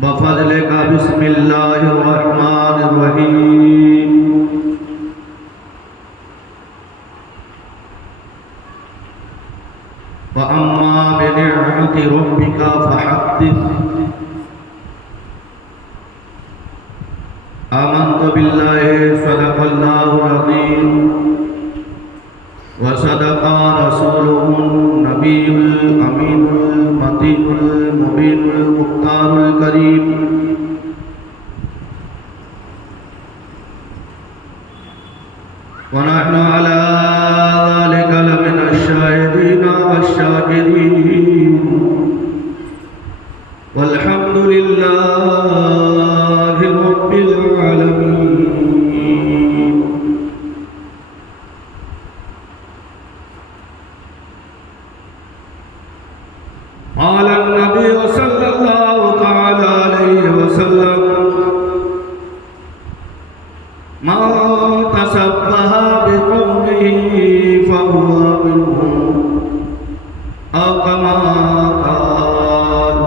بفضلک بسم اللہ الرحمن الرحیم وَأَمَّا بِنِعْمَةِ رَبِّكَ فَحَدِّثْ آمنت باللہ صدق اللہ العظیم وصدق رسوله النبی الامین المتین المبین المختار الکریم ونحن على ذلك لمن الشاهدين والشاكرين والحمد لله رب العالمين. قال النبي صلى الله تعالى عليه وسلم ما تشبه بقومه فهو منهم أو كما قال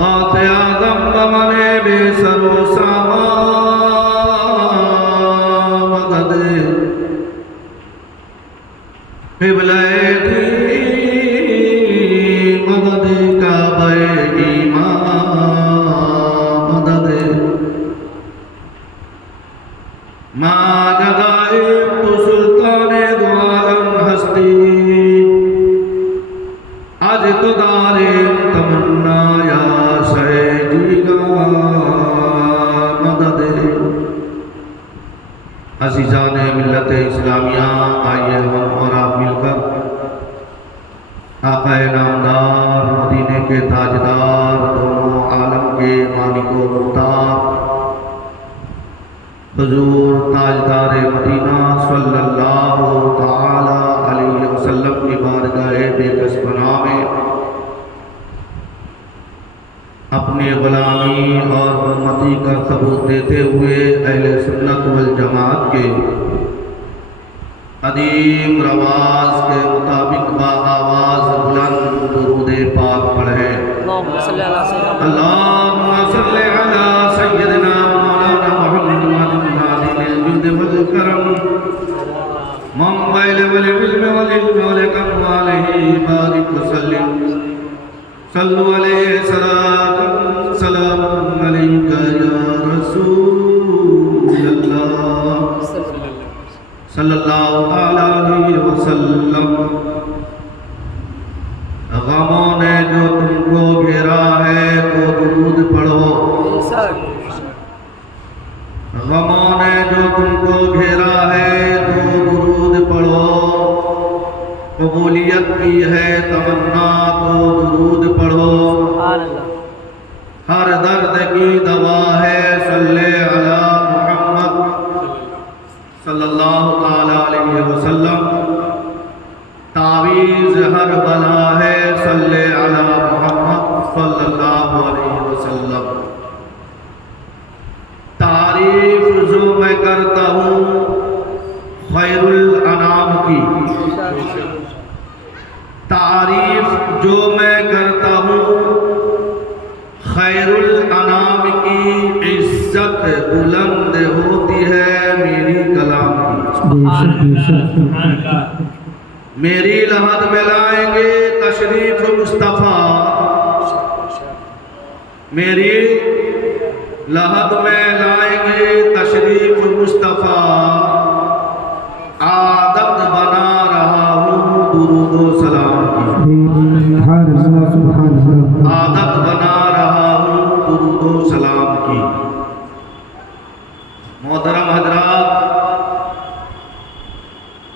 غات آدم بمن بسر سما مدد قبلہ مدد کعبہ ایمان مدد ما جدائم تو سلطان دو عالم ہستی آج تو داریم تمنا یا سیدینا مدد. عزیزان ملت اسلامیہ، آئیے ہم اور آپ مل کر آقا نامدار مدینے کے تاجدار دونوں عالم کے مالک و مختار حضور تاجدار مدینہ صلی اللہ تعالی علیہ وسلم کی بارگاہ بے کس پناہ میں اپنی غلامی اور حرمتی کا ثبوت دیتے ہوئے اہل سنت والجماعت کے قدیم رواج کے مطابق با آواز بلند درود پاک پڑھیں. اللہم صلی علی سیدنا مولانا محمد الجود والکرم منبع والعلم والعلم والکمالہ بارک وسلم صلو علیہ سلام علیکہ یا رسول اللہ صلی اللہ علیہ وسلم. غموں نے جو تم کو گھیرا ہے وہ درود پڑھو. غموں نے جو تم کو گھیرا ہے وہ درود پڑھو. قبولیت کی ہے تمنا تو درود پڑھو. ہر درد کی دوا ہے صلی علی محمد صلی اللہ تعالی علیہ وسلم. تعویذ ہر بلا ہے صلی علی محمد صلی اللہ علیہ وسلم. تعریف جو میں کرتا ہوں خیر الانام کی، تعریف جو میں کرتا ہوں خیر الانام کی، عزت بلند ہوتی ہے میری کلام کی. میری لحد میں لائیں گے تشریف مصطفیٰ، میری لحد میں لائیں گے تشریف مصطفیٰ. عادت بنا رہا ہوں درود و سلام کی، عادت بنا رہا ہوں درود و سلام کی. محترم حضرات،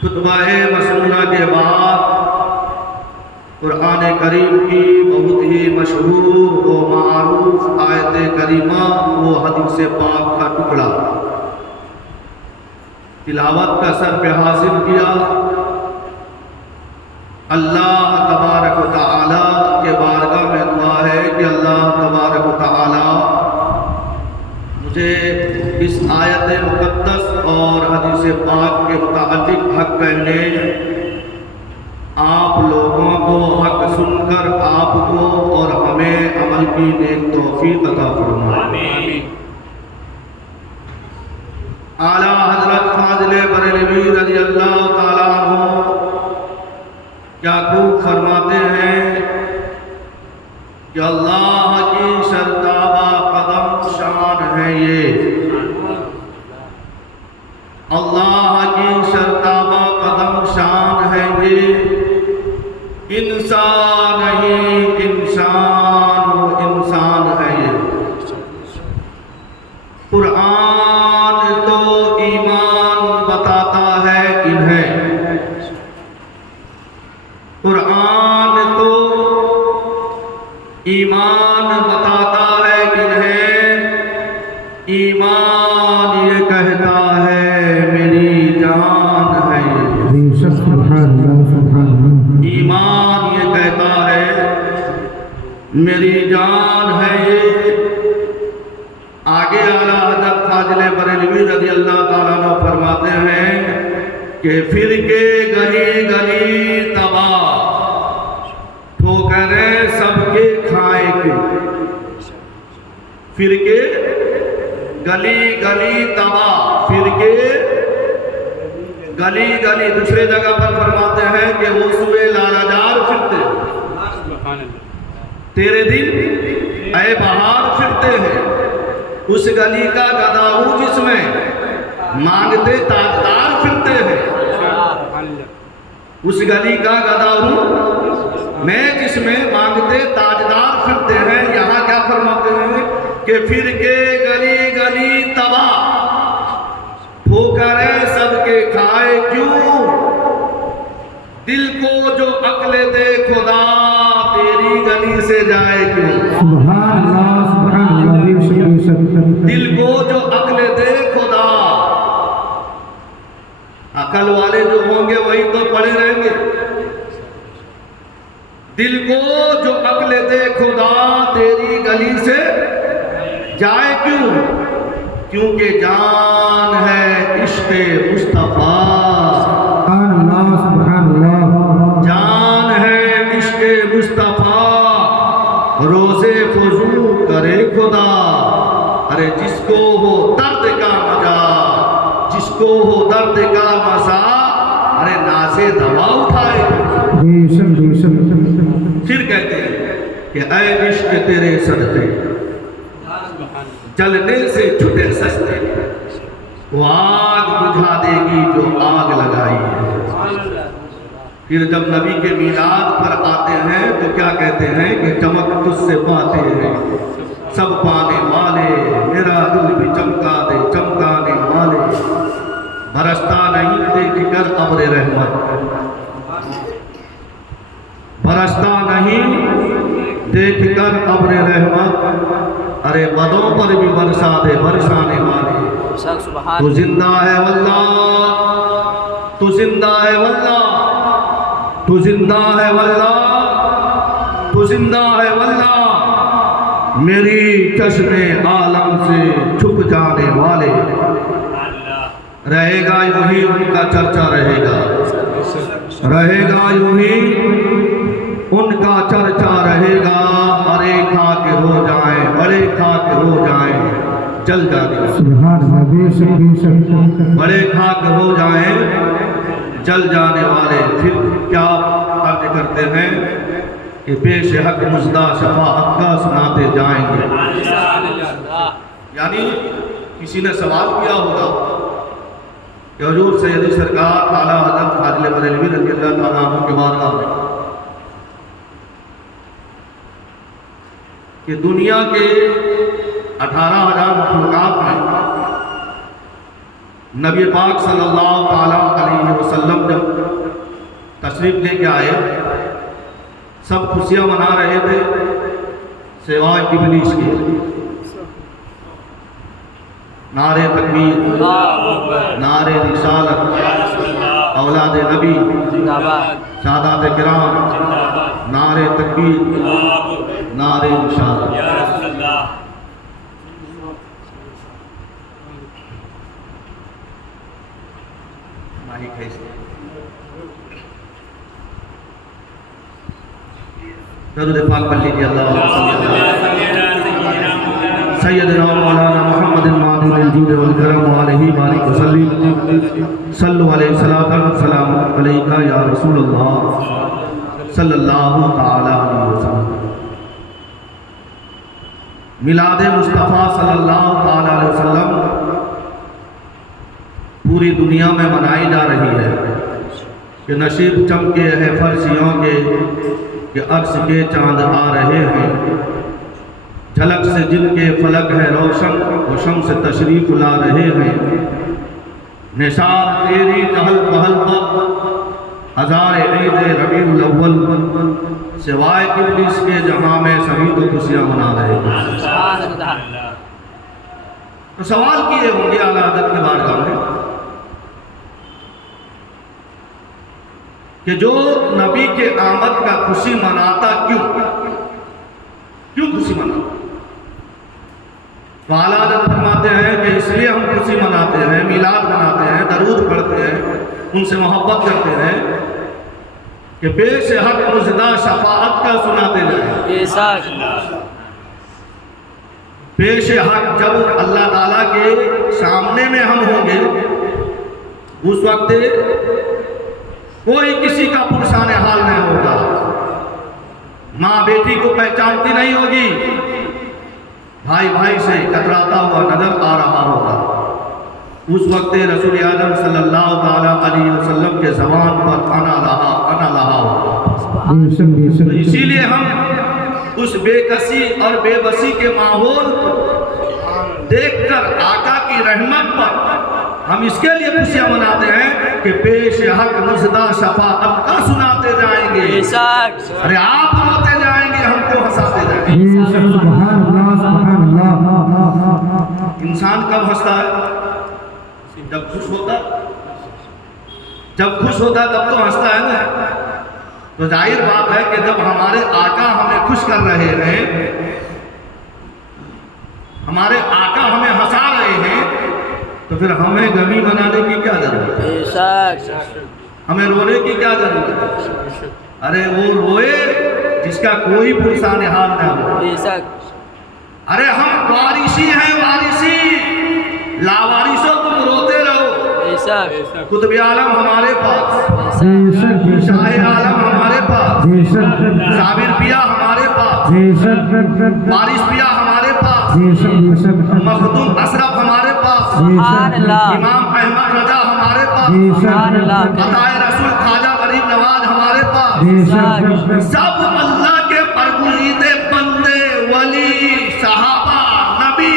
خطبہ مسنونہ کے بعد قرآن کریم کی بہت ہی مشہور و معروف آیت کریمہ وہ حدیث پاک کا ٹکڑا تلاوت کا سر پہ حاصل کیا. اللہ تبارک و تعالی کے بارگاہ میں دعا ہے کہ اللہ تبارک و تعالی مجھے اس آیت مقدس اور حدیث پاک کے متعلق حق کہنے، آپ لوگوں کو حق سن کر آپ کو اور ہمیں عمل عمل کی نیک توفیق عطا فرمائے۔ اعلیٰ حضرت فاضل بریلوی رضی اللہ تعالیٰ عنہ کیا خوب فرماتے ہیں کہ اللہ کی شرطابہ قدم شان ہے یہ، اللہ کی شرطابہ قدم شان ہے یہ، انسان نہیں انسان و انسان ہے یہ۔ قرآن تو ایمان بتاتا ہے انہیں، قرآن تو ایمان بتاتا ہے انہیں، ایمان یہ کہتا ہے میری جان ہے یہ۔ ایمان یہ کہتا ہے میری جان ہے یہ۔ آگے اعلیٰ حضرت فاضل بریلوی رضی اللہ تعالیٰ عنہ فرماتے ہیں کہ فرقے گلی گلی تباہ، ٹھوکریں سب کے کھائے کیوں۔ فرقے گلی گلی تباہ، فرقے گلی گلی۔ دوسرے جگہ پر فرماتے ہیں کہ وہ سوئے لالہدار پھرتے، تیرے دل اے بہار پھرتے ہیں۔ اس گلی کا گدھا ہوں جس میں مانگتے تاجدار پھرتے ہیں، اس گلی کا گدھا ہوں میں جس میں مانگتے تاجدار پھرتے ہیں۔ یہاں کیا فرماتے ہیں کہ فرقے گلی گلی تباہ، ٹھوکریں سب کے کھائے کیوں، دل کو جو عقل دے خدا تیری گلی سے جائے کیوں۔ سبحان اللہ سبحان اللہ۔ دل کو جو عقل دے خدا، عقل والے جو ہوں گے وہی تو پڑے رہیں گے۔ دل کو جو عقل دے خدا تیری گلی سے جائے کیوں، کیونکہ جان ہے عشق مصطفیٰ، سبحان اللہ سبحان اللہ۔ جان ہے عشق مصطفیٰ، روزے فضو کرے خدا۔ ارے جس کو ہو درد کا مزہ، جس کو ہو درد کا مزہ، ارے نازے دوا اٹھائے۔ پھر کہتے ہیں کہ اے عشق تیرے صدقے جلنے سے چھٹے سستے، وہ آگ بجھا دے گی جو آگ لگائی ہے۔ پھر جب نبی کے میلاد پر آتے ہیں تو کیا کہتے ہیں کہ چمک تجھ سے پاتے ہیں سب پانے والے، میرا دل بھی چمکا دے چمکانے والے، برستا نہیں دیکھ کر ابر رحمت، برستا نہیں دیکھ کر ابر رحمت، ارے بدوں پر بھی برسا دے برسانے والے۔ تو زندہ ہے واللہ، تو زندہ ہے واللہ، تو زندہ ہے واللہ، تو زندہ ہے واللہ، میری چشم عالم سے چھپ جانے والے۔ رہے گا یوں ہی ان کا چرچا رہے گا، رہے گا یوں ہی ان کا چرچا رہے گا۔ بڑے کھا کے ہو جائیں، بڑے کھا کے ہو جائیں جل جانے والے، بڑے کھا کے ہو جائیں جل جانے والے۔ پھر کیا عرض کرتے ہیں کہ پیش حق مزدہ شفاعت کا سناتے جائیں گے۔ یعنی کسی نے سوال کیا ہوگا کہ حضور سیدی سرکار اعلیٰ حضرت فاضل بریلوی رضی اللہ تعالیٰ عنہ کے بارگاہ میں کہ دنیا کے 18,000 مخلوقات میں نبی پاک صلی اللہ علیہ وسلم جب تشریف لے کے آئے، سب خوشیاں منا رہے تھے سوائے ابلیس کے۔ نعرے تکبیر، نعرے رسالت، اولاد نبی، سادات کرام، نعرے تکبیر، نعرے رسالت۔ درود پاک پڑھ لیجیے اللہم صلی اللہ سیدنا مولانا محمد المعدن الجود والکرم وآلہ بارک وسلم صلو علیہ السلام علیکہ یا رسول اللہ صلی اللہ تعالی علیہ وسلم۔ میلاد مصطفیٰ صلی اللہ تعالی علیہ وسلم پوری دنیا میں منائی جا رہی ہے کہ نصیب چمکے ہیں فرشیوں کے کہ عرش کے چاند آ رہے ہیں، جھلک سے جن کے فلک ہے روشن وہ شمس سے تشریف لا رہے ہیں، نثار تیری چہل پہل پر ہزار عید ربیع الاول سوائے ابلیس کے جہاں میں سبھی تو خوشیاں منا رہے ہیں۔ تو سوال کیے ہوں گے اعلیٰ حضرت کے بارگاہ میں کہ جو نبی کے آمد کا خوشی مناتا کیوں خوشی مناتا؟ تو اعلیٰ حضرت فرماتے ہیں کہ اس لیے ہم خوشی مناتے ہیں، میلاد مناتے ہیں، درود پڑھتے ہیں، ان سے محبت کرتے ہیں کہ بے سے حق مزدہ شفاعت کا سناتے جائیں۔ پیش حق جب اللہ تعالیٰ کے سامنے میں ہم ہوں گے اس وقت کوئی کسی کا پرسان حال نہیں ہوگا، ماں بیٹی کو پہچانتی نہیں ہوگی، بھائی بھائی سے کتراتا ہوا نظر آ رہا ہوگا۔ اس وقت رسول اعظم صلی اللہ تعالیٰ علیہ وسلم کے زبان پر انا لہا ہوگا۔ اسی لیے ہم اس بے کسی اور بے بسی کے ماحول کو دیکھ کر آقا کی رحمت پر ہم اس کے لیے خوشیاں مناتے ہیں کہ پیش حق مزدہ شفاعت کا سناتے جائیں گے۔ ارے آپ روتے جائیں گے، ہم کو ہنساتے جائیں گے۔ انسان کب ہنستا ہے؟ جب خوش ہوتا تب تو ہنستا ہے نا۔ تو ظاہر بات ہے کہ جب ہمارے آقا ہمیں خوش کر رہے ہیں، ہمارے آقا ہمیں ہنسا رہے ہیں، تو پھر ہمیں غمی منانے کی کیا ضرورت ہے؟ ہمیں رونے کی کیا ضرورت ہے؟ ارے وہ روئے جس کا کوئی پرسان حال نہ ہو۔ ارے ہم وارثی ہیں، وارثی، لاوارثو تم روتے رہو۔ قطب عالم ہمارے پاس، شاہ عالم ہمارے پاس، صابر پیا ہمارے پاس، وارث پیا ہمارے پاس، مخدوم اشرف ہمارے پاس، امام احمد رضا ہمارے پاس، عطائے رسول خواجہ غریب نواز ہمارے پاس، سب اللہ کے برگزیدہ بندے، ولی، صحابہ، نبی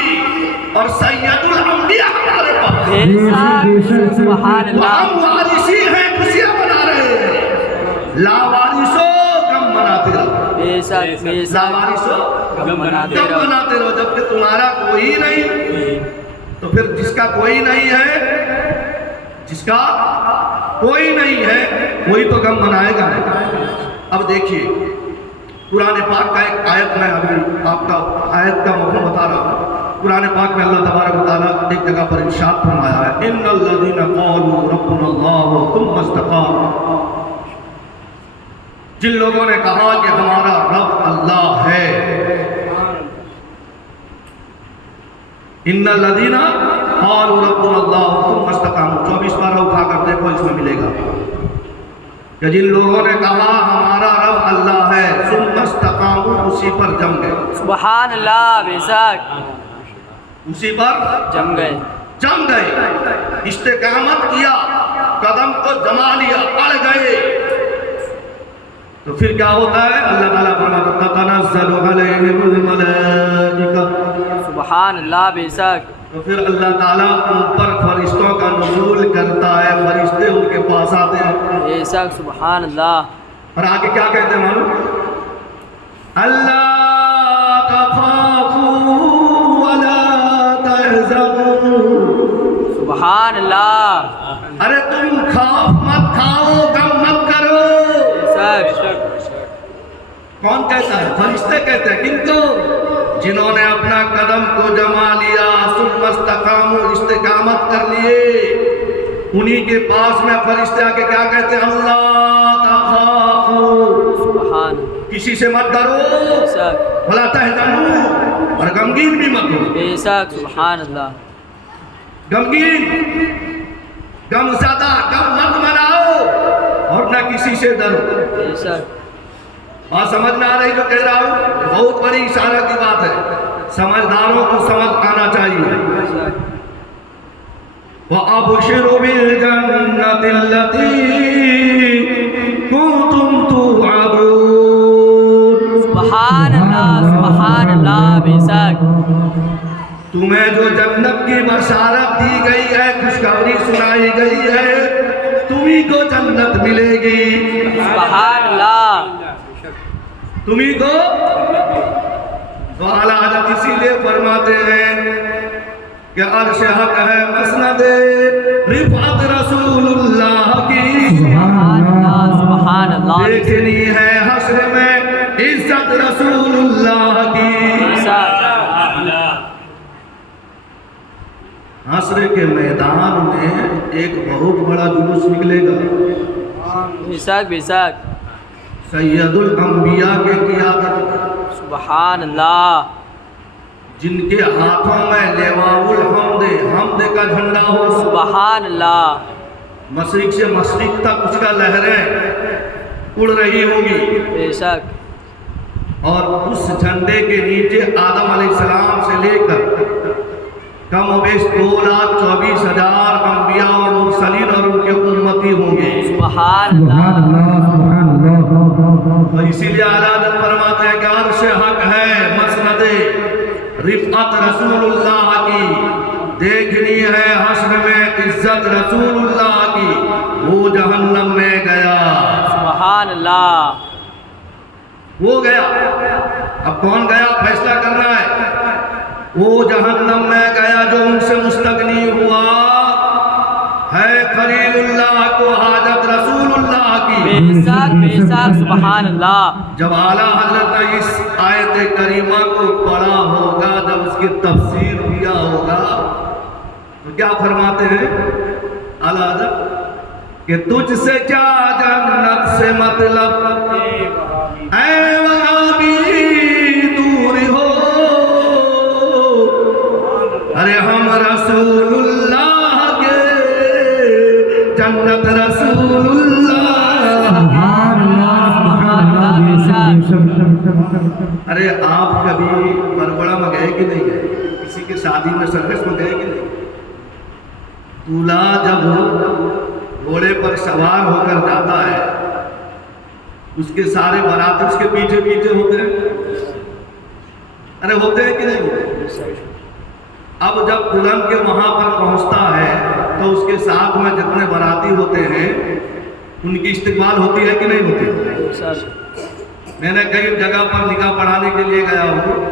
اور سید الانبیاء ہمارے پاس۔ ہم وارثی ہیں، خوشیاں منا رہے ہیں، لاوارثو غم مناتے رہو۔ لاوارثو غم مناتے رہو، جب کہ تمہارا کوئی نہیں، تو پھر جس کا کوئی نہیں ہے وہی تو غم منائے گا۔ اب دیکھیے قرآن پاک کا ایک آیت، میں ابھی آپ کا آیت کا مفہوم بتا رہا ہوں۔ قرآن پاک میں اللہ تبارک و تعالیٰ ایک جگہ پر ارشاد فرمایا ہے، ان الذین قالوا ربنا اللہ ثم استقاموا، جن لوگوں نے کہا کہ ہمارا رب اللہ ہے، ان الذین قالوا ربنا اللہ ثم استقاموا، 24 بار اٹھا کر دیکھو، اس میں ملے گا کہ جن لوگوں نے کہا ہمارا رب اللہ ہے، ثم استقاموا، اسی پر جم گئے۔ سبحان اللہ، بے شک اسی پر جم گئے، استقامت کیا، قدم کو جما لیا، اڑ گئے، تو پھر کیا ہوتا ہے؟ اللہ تعالیٰ فرماتا ہے تتنزل علیہم الملائکہ، سبحان اللہ، بے شک تو پھر اللہ تعالیٰ ان پر فرشتوں کا نزول کرتا ہے، فرشتے ان کے پاس آتے ہیں۔ بے شک، سبحان اللہ۔ اور آگے کیا کہتے ہیں معلوم؟ اللہ تخافوا ولا تحزنوا، سبحان اللہ۔ ارے تم خوف مت کھاؤ، غم مت کرو۔ کون کہتا ہے؟ فرشتے کہتے ہیں، کنتو جنہوں نے اپنا قدم کو جما لیا، ثم استقاموا، استقامت کر لیے، انہی کے پاس میں فرشتے آ کے کیا کہتے ہیں؟ اللہ تخافوا، سبحان کسی سے مت ڈرو، بے شک ولا تحزنوا، اور غمگین بھی مت ہو، بے شک سبحان اللہ غمگین، غم زدہ، غم مت مناؤ، اور نہ کسی سے ڈرو۔ بے شک بات سمجھ میں آ رہی جو کہہ رہا ہوں؟ بہت بڑی اشارہ کی بات ہے، سمجھداروں کو سمجھ آنا چاہیے۔ بے شک وَأَبْشِرُوا بِالْجَنَّةِ الَّتِي كُنْتُمْ تُوعَدُونَ۔ سبحان اللہ بے شک تمہیں جو جنت کی بشارت دی گئی ہے، خوشخبری سنائی گئی ہے، تمہیں کو جنت ملے گی، سبحان اللہ تمہیں کو۔ تو اعلیٰ حضرت اسی لیے فرماتے ہیں کہ عرش حق ہے مسند رفعت رسول اللہ کی، سبحان اللہ دیکھنی ہے حشر میں عزت رسول اللہ کی۔ بے شک حشر کے میدان میں ایک بہت بڑا جلوس نکلے گا، بے شک بے شک سید الانبیاء کے قیادت، سبحان اللہ جن کے ہاتھوں میں لیواء الحمد، حمد کا جھنڈا ہو، سبحان اللہ مشرق سے مشرق تک اس کا لہریں اڑ رہی ہوں گی، بے شک اور اس جھنڈے کے نیچے آدم علیہ السلام سے لے کر کم و بیش 2,24,000 انبیاء اور مرسلین اور ان کے امتی ہوں گے۔ سبحان سبحان اللہ اللہ سبحان اللہ اور اسی لیے اعلیٰ حضرت فرماتے ہیں کہ عرش حق ہے مسند رفعت رسول اللہ کی، دیکھنی ہے حشر میں عزت رسول اللہ کی، وہ جہنم میں گیا، سبحان اللہ وہ گیا، اب کون گیا فیصلہ کرنا ہے، وہ جہنم میں گیا جو ان سے مستغنی ہوا ہے، خلیل اللہ کو حاجت رسول اللہ کی۔ بے شک سبحان اللہ جب اعلیٰ حضرت نے اس آیت کریمہ کو پڑھا ہوگا، جب اس کی تفسیر کیا ہوگا، تو کیا فرماتے ہیں اعلیٰ حضرت کہ تجھ سے کیا جنت سے مطلب، اے وہابی دور ہو، ارے ہم رسول اللہ کے، جنت رسول اللہ۔ سبحان اللہ سبحان اللہ بے شک ارے آپ کبھی بربڑا میں گئے کہ نہیں گئے؟ کسی کے شادی میں سرکس میں گئے کہ نہیں؟ دولہا جب گھوڑے پر سوار ہو کر جاتا ہے، اس کے سارے باراتی اس کے پیچھے پیچھے ہوتے ہیں، ارے ہوتے ہیں کہ نہیں؟ اب جب دلہن کے وہاں پر پہنچتا ہے تو اس کے ساتھ میں جتنے باراتی ہوتے ہیں ان کی استقبال ہوتی ہے کہ نہیں ہوتی؟ میں نے کئی جگہ پر نکاح پڑھانے کے لیے گیا ہوں،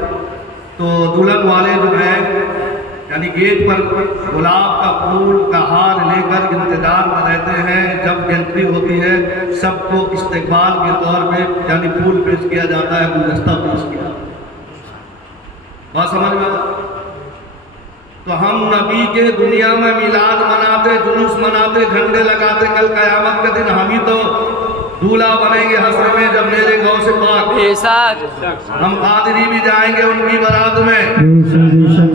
تو دلہن والے جو ہیں یعنی گیٹ پر گلاب کا پھول کا ہار لے کر انتظار میں رہتے ہیں، جب انٹری ہوتی ہے سب کو استقبال کے طور پہ یعنی پھول پیش کیا جاتا ہے، گلدستہ پیش کیا، بات سمجھ میں؟ تو ہم نبی کے دنیا میں میلاد مناتے، جلوس مناتے، جھنڈے لگاتے، کل قیامت کے دن ہم ہی تو دولہا بنیں گے حشر میں، جب میرے غوث پاک بے شک ہم قادری بھی جائیں گے ان کی برات میں،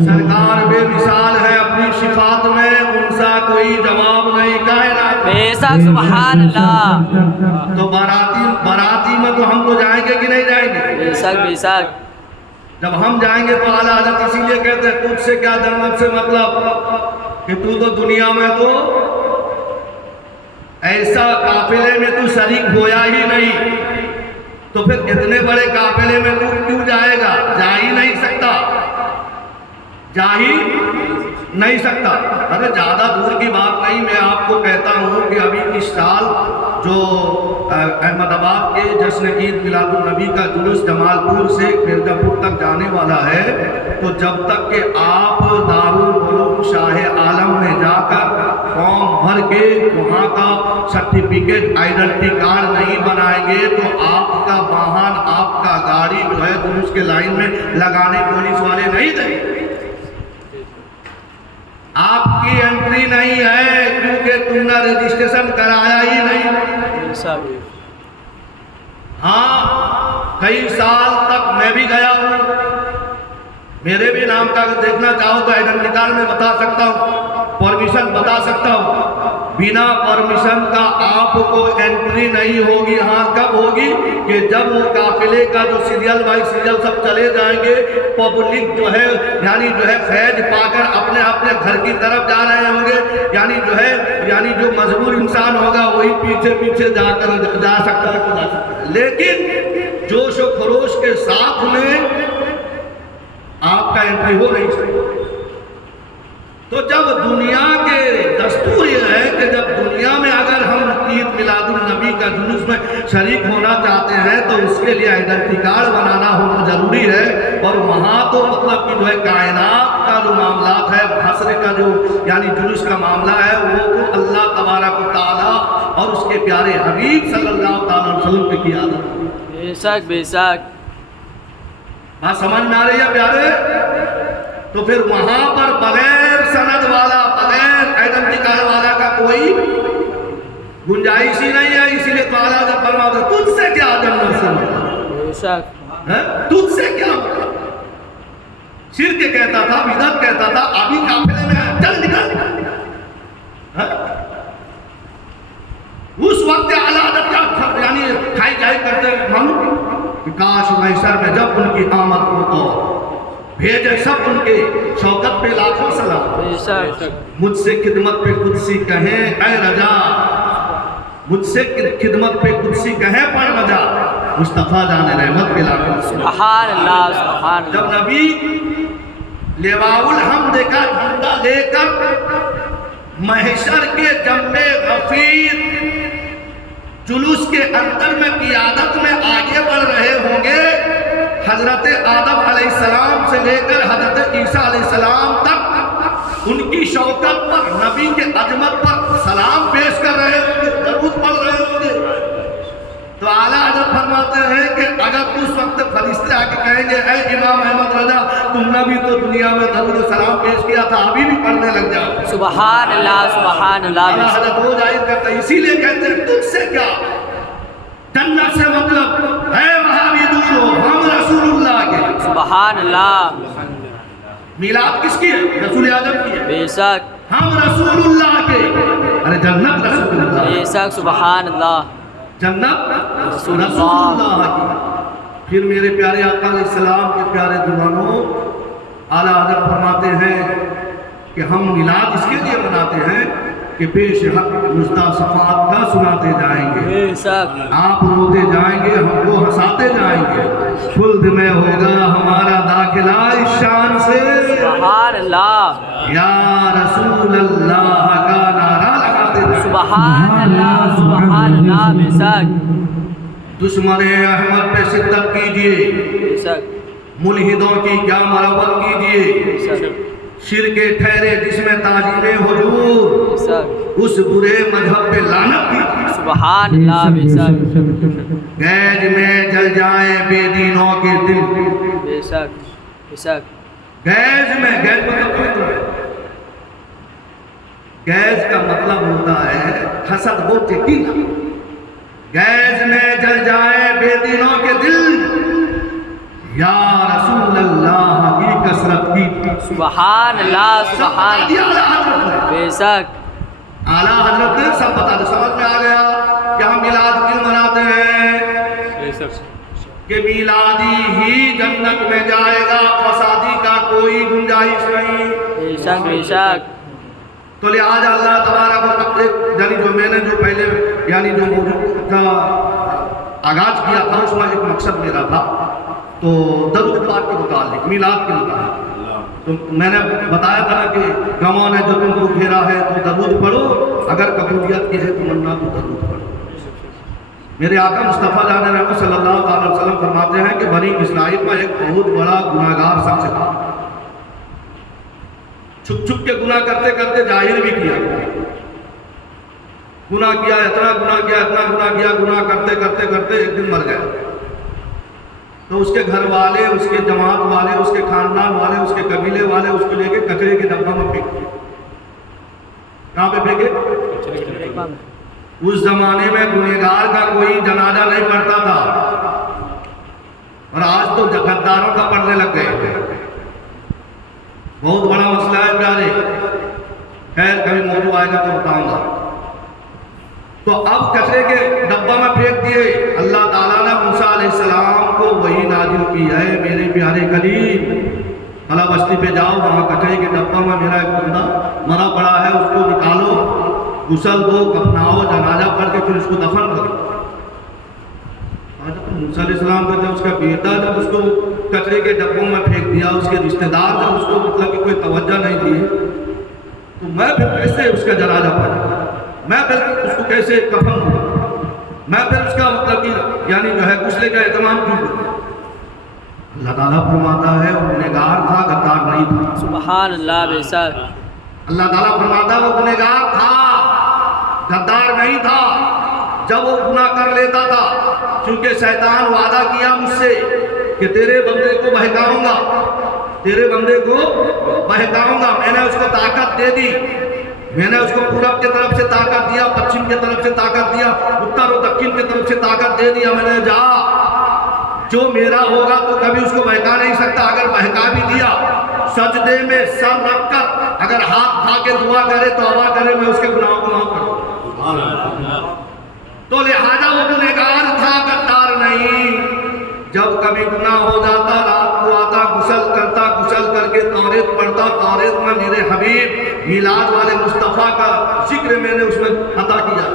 سرکار بے مثال ہے اپنی صفات میں، ان سا کوئی جواب نہیں کائنات میں۔ بے شک سبحان اللہ تو باراتی میں تو ہم تو جائیں گے کہ نہیں جائیں گے؟ بے شک بے شک جب ہم جائیں گے تو اعلیٰ حضرت اسی لیے کہتے ہیں تجھ سے کیا جنت سے مطلب، کہ تو دنیا میں تو ایسا قافلے میں تو شریک ہویا ہی نہیں، تو پھر اتنے بڑے قافلے میں تو کیوں جائے گا؟ جا ہی نہیں سکتا، جا ہی نہیں سکتا۔ ارے زیادہ دور کی بات نہیں، میں آپ کو کہتا ہوں کہ ابھی اس سال جو احمد آباد کے جشن عید میلاد النبی کا جلوس جمال پور سے مرزا پور تک جانے والا ہے، تو جب تک کہ آپ دارالعلوم شاہ عالم میں جا کر فارم بھر کے وہاں کا سرٹیفکیٹ آئیڈینٹی کارڈ نہیں بنائیں گے تو آپ کا واہن، آپ کا گاڑی جو ہے جلوس کے لائن میں لگانے پولیس والے نہیں دیں گے، آپ کی انٹری نہیں ہے کیونکہ تم نے رجسٹریشن کرایا ہی نہیں۔ ہاں کئی سال تک میں بھی گیا ہوں، میرے بھی نام کا اگر دیکھنا چاہو تو آئیڈنٹی کارڈ میں بتا سکتا ہوں، پرمیشن بتا سکتا ہوں۔ بنا پرمیشن کا آپ کو انٹری نہیں ہوگی۔ ہاں کب ہوگی؟ کہ جب وہ قافلے کا جو سیریل بائی سیریل سب چلے جائیں گے، پبلک جو ہے یعنی جو ہے فیض پا کر اپنے اپنے گھر کی طرف جا رہے ہوں گے، یعنی جو مجبور انسان ہوگا وہی پیچھے پیچھے جا سکتا ہے۔ لیکن جوش و خروش کے ساتھ میں آپ کا انٹری ہو نہیں سکتا۔ تو جب دنیا کے دستور یہ ہے کہ جب دنیا میں اگر ہم عید میلاد النبی کا جلوس میں شریک ہونا چاہتے ہیں تو اس کے لیے آئیڈنٹی کارڈ بنانا ہونا ضروری ہے، اور وہاں تو مطلب کہ جو ہے کائنات کا جو معاملات ہے، حشر کا جو یعنی جلوس کا معاملہ ہے، وہ اللہ تبارک و تعالیٰ اور اس کے پیارے حبیب صلی اللہ تعالیٰ علیہ وسلم کی عادت ہے۔ بے شک بے شک، بات سمجھ میں آ رہی ہے پیارے؟ تو پھر وہاں پر بغیر سند والا، بغیر آئیڈنٹی کارڈ والا کا کوئی گنجائش ہی نہیں ہے۔ اسی لیے تو اعلیٰ حضرت فرماتے ہیں تجھ سے کیا جنت سے مطلب، بے شک، تجھ سے کیا مطلب۔ شرک کہتا تھا، بدعت کہتا تھا، ابھی قافلے میں ہے، چل نکل۔ اس وقت اعلیٰ حضرت کا یعنی کھائی جائی کرتے معلوم کہ کاش محشر میں جب ان کی آمد ہو تو بھیجے سب ان کے شوکت پہ لاکھوں سلام۔ بے شک، مجھ سے خدمت پہ قدسی کہیں اے رجا، مجھ سے خدمت پہ قدسی کہیں پر رجا، مصطفیٰ جان رحمت پہ لاکھوں سلام۔ سبحان اللہ سبحان اللہ۔ جب نبی لواء الحمد کا جھنڈا لے کر محشر کے جنبے غفیر جلوس کے اندر میں قیادت میں آگے بڑھ رہے ہوں گے، حضرت آدم علیہ السلام سے لے کر حضرت عیسیٰ علیہ السلام تک ان کی شوکت پر، نبی کے عظمت پر سلام پیش کر رہے ہوں گے، درود پڑھ رہے ہوں گے، تو اعلیٰ حضرت فرماتے ہیں کہ اگر اس وقت فرشتے آ کے کہیں گے اے امام احمد رضا تم نے بھی تو دنیا میں درود و سلام پیش کیا تھا، ابھی بھی پڑھنے لگ جاؤ۔ سبحان اللہ سبحان اللہ۔ اعلیٰ حضرت وہ ظاہر کرتا ہے، اسی لیے کہتے ہیں تجھ سے کیا جنت سے مطلب ہے، وہابی دورو ہم رسول اللہ کے۔ سبحان اللہ۔ میلاد کس کی ہے؟ رسول اعظم کی ہے۔ بے شک، ہم رسول اللہ کے، ارے جنت رسول اللہ، بے شک، سبحان اللہ۔ جنت رسول رسول اللہ کی۔ پھر میرے پیارے آقا علیہ السلام کے پیارے دیوانوں، اعلیٰ حضرت فرماتے ہیں کہ ہم میلاد اس کے لیے مناتے ہیں کہ پیش حق نزدہ صفات کا سناتے جائیں گے، بے شک، آپ روتے جائیں گے، ہم کو ہنساتے جائیں گے، خلد میں ہوگا ہمارا داخلہ اس شان سے، سبحان اللہ، یا رسول اللہ کا نعرہ لگاتے جائیں گے۔ سبحان اللہ سبحان اللہ۔ بے شک، دشمن احمد پہ شدت کیجئے، بے شک، ملحدوں کی کیا مرمت کیجئے، بے شک، شرک ٹھہرے جس میں تعظیم حضور، بے شک، اس برے مذہب پہ لعنت کیجئے۔ سبحان اللہ۔ بے شک، گیج میں جل جائیں بے دینوں کے دل، بے شک، بے شک، گیج میں، گیج مطلب کیا ہے؟ گیج کا مطلب ہوتا ہے حسد وہ کینہ۔ گیج میں جل جائیں بے دینوں کے دل، یا رسول اللہ کی کثرت کی۔ سبحان اللہ سبحان اللہ۔ بے شک، اعلیٰ حضرت نے سب بتا دیا، سمجھ میں آ گیا کہ ہم میلاد کیوں مناتے ہیں؟ کہ میلادی ہی جنت میں جائے گا، فسادی کا کوئی گنجائش نہیں۔ بے شک، بے شک، تو لہٰذا اللہ تبارک و تعالیٰ یعنی جو میں نے جو پہلے یعنی جو موضوع کا آغاز کیا تھا اس میں ایک مقصد میرا تھا، تو درود پاک کے متعلق، میلاد کے متعلق، تو میں نے بتایا تھا کہ غموں نے جو تم کو گھیرا ہے تو درود پڑھو، اگر قبولیت کی ہے تمنا تو درود پڑھو۔ میرے آقا مصطفیٰ جان رحمت صلی اللہ علیہ وسلم فرماتے ہیں کہ بنی اسرائیل میں ایک بہت بڑا گناہگار شخص تھا، چھپ چھپ کے گناہ کرتے کرتے ظاہر بھی کیا، گناہ کیا، اتنا گناہ کیا، اتنا گناہ کیا، گناہ کرتے کرتے کرتے ایک دن مر گیا۔ تو اس کے گھر والے، اس کے جماعت والے، اس کے خاندان والے، اس کے قبیلے والے اس کو لے کے کچرے کے ڈبہ میں پھینک دیا۔ کہاں پہ پھینکے؟ اس زمانے میں گنہگار کا کوئی جنازہ نہیں پڑتا تھا، غداروں کا پڑھنے لگ گئے. بہت بڑا مسئلہ ہے پیارے، خیر کبھی موضوع آئے گا تو بتاؤں گا. تو اب کچرے کے ڈبہ میں پھینک دیے. اللہ تعالیٰ نے موسیٰ علیہ السلام کو وہی نازل کی ہے، میرے پیارے کلیم فلاں بستی پہ جاؤ، وہاں کچرے کے ڈبہ میں میرا ایک بندہ مرا پڑا ہے، اس کو نکالو، غسل دو، کفناؤ، جنازہ پڑھ کے پھر اس کو دفن کرو. موسیٰ علیہ السلام کا جب اس کا بیٹا جب اس کو کچرے کے ڈبوں میں پھینک دیا، اس کے رشتہ دار جب اس کو مطلب کہ کوئی توجہ نہیں دی، تو میں پھر کیسے اس کا جنازہ پڑھوں، میں پھر اس کو کیسے کفن دوں، میں پھر اس کا مطلب کہ یعنی جو ہے غسل کا اہتمام کیوں کروں. اللہ تعالیٰ فرماتا ہے وہ گنہگار تھا، غدار نہیں تھا. سبحان اللہ بے شک. اللہ تعالیٰ فرماتا ہے وہ گنہگار تھا، غدار نہیں تھا. جب وہ گناہ کر لیتا تھا، چونکہ شیطان وعدہ کیا مجھ سے کہ تیرے بندے کو بہکاؤں گا، تیرے بندے کو بہکاؤں گا. میں نے اس کو طاقت دے دی، میں نے اس کو پورب کی طرف سے طاقت دیا، پچھم کی طرف سے طاقت دیا، اتر و دکن کی طرف سے طاقت دے دیا. میں نے جا جو میرا ہوگا تو کبھی اس کو بہکا نہیں سکتا. اگر بہکا بھی دیا، سجدے میں سر رکھ کر اگر ہاتھ کھا کے دعا کرے، توبہ کرے، میں اس کے گناہوں کو معاف کروں. تو لہذا وہ گنہگار تھا، غدار نہیں. جب کبھی گناہ ہو جاتا، رات کو آتا، غسل کرتا، غسل کر کے توریت پڑھتا، توریت میں میرے حبیب میلاد والے مصطفیٰ کا ذکر میں نے اس میں عطا کیا.